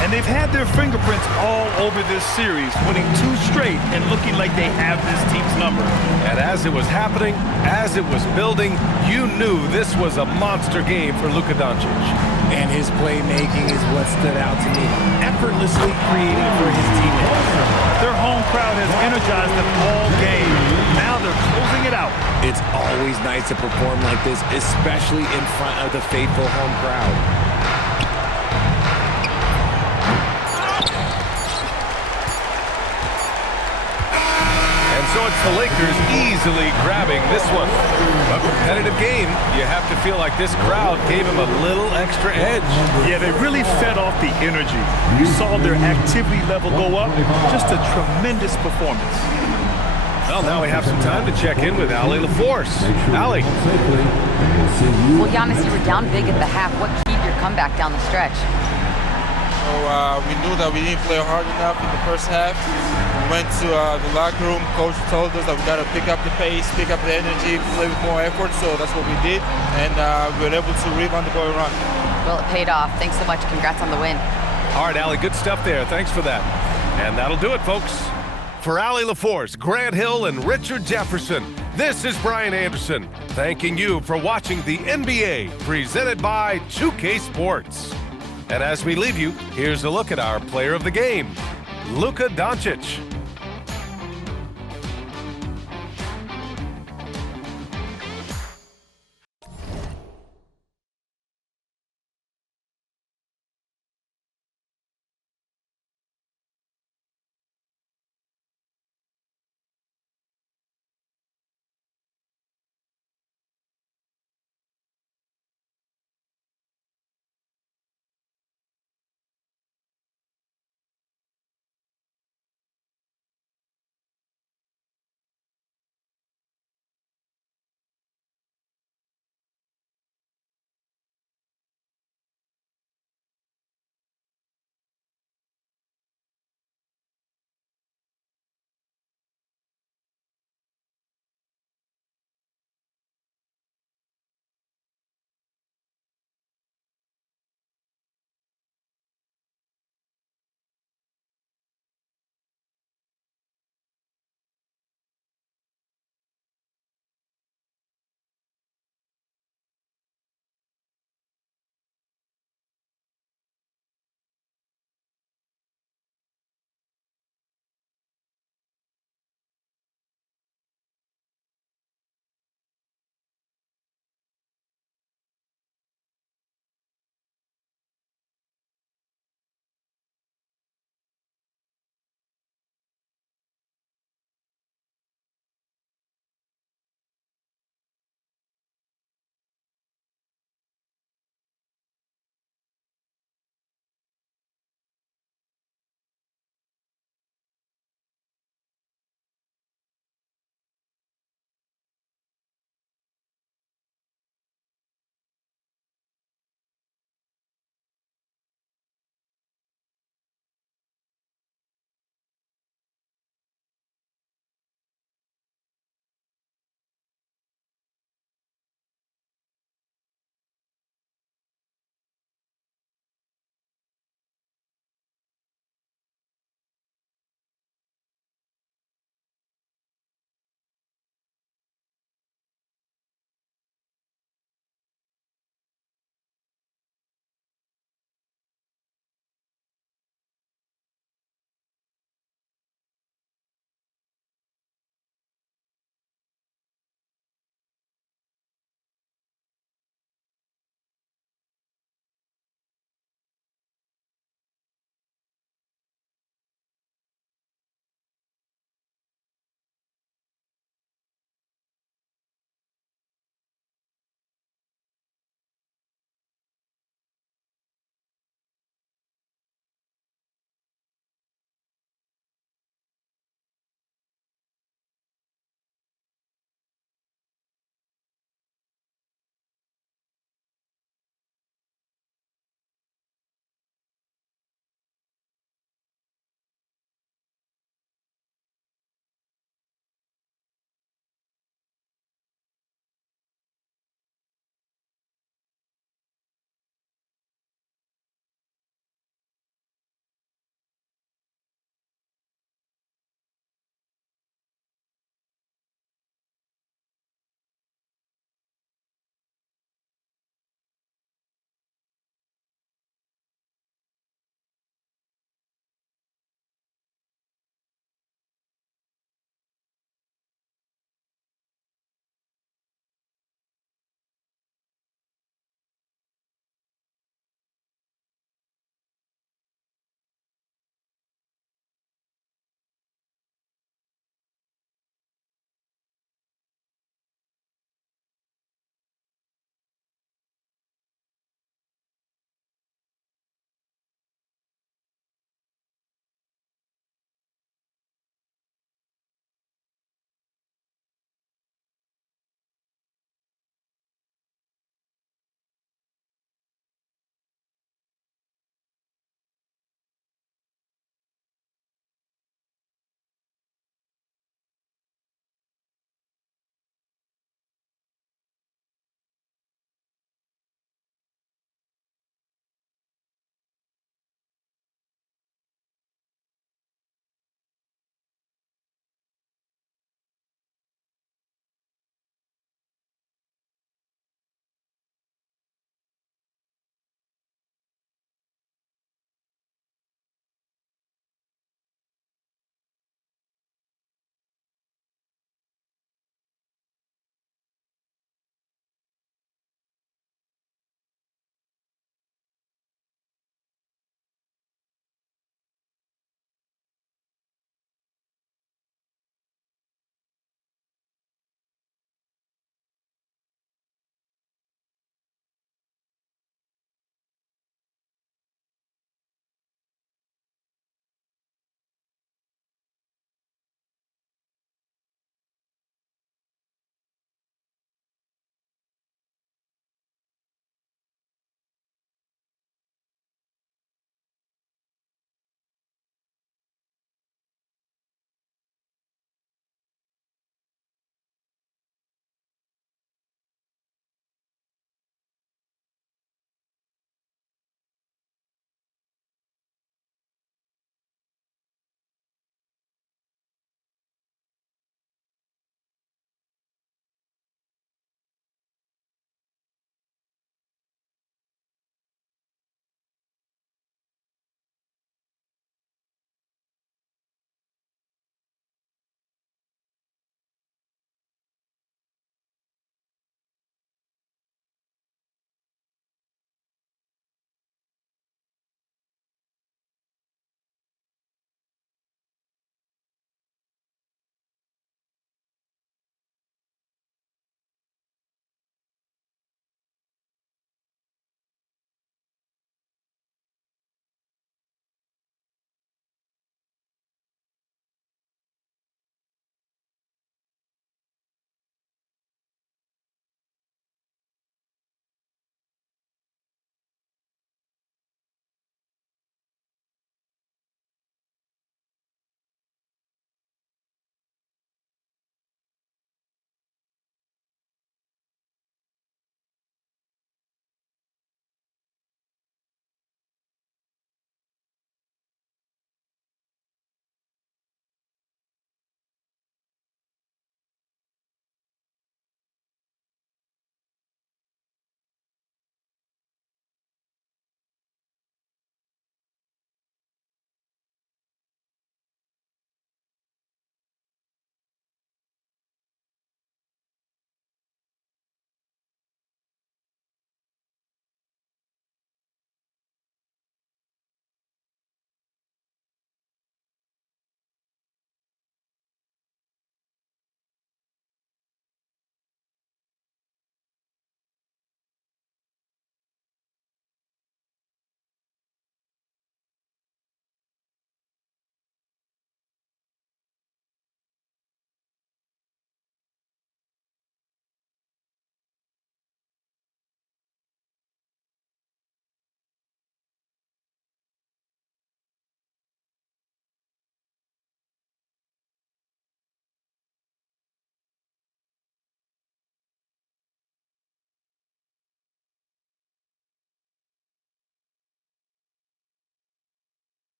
And they've had their fingerprints all over this series, winning 2 straight and looking like they have this team's number. And as it was happening, as it was building, you knew this was a monster game for Luka Doncic. And his playmaking is what stood out to me. Effortlessly creating for his teammates. Their home crowd has energized them all game. Now they're closing it out. It's always nice to perform like this, especially in front of the faithful home crowd. So it's the Lakers easily grabbing this one. A competitive game, you have to feel like this crowd gave him a little extra edge. Yeah, they really fed off the energy. You saw their activity level go up. Just a tremendous performance. Well, now we have some time to check in with Allie LaForce. Allie. Well, Giannis, you were down big at the half. What keyed your comeback down the stretch? So we knew that we didn't play hard enough in the first half. We went to the locker room. Coach told us that we got to pick up the pace, pick up the energy, play with more effort. So that's what we did, and we were able to rebound the ball and run. Well, it paid off. Thanks so much. Congrats on the win. All right, Allie, good stuff there. Thanks for that. And that'll do it, folks. For Allie LaForce, Grant Hill, and Richard Jefferson, this is Bryant Anderson, thanking you for watching the NBA, presented by 2K Sports. And as we leave you, here's a look at our player of the game, Luka Doncic.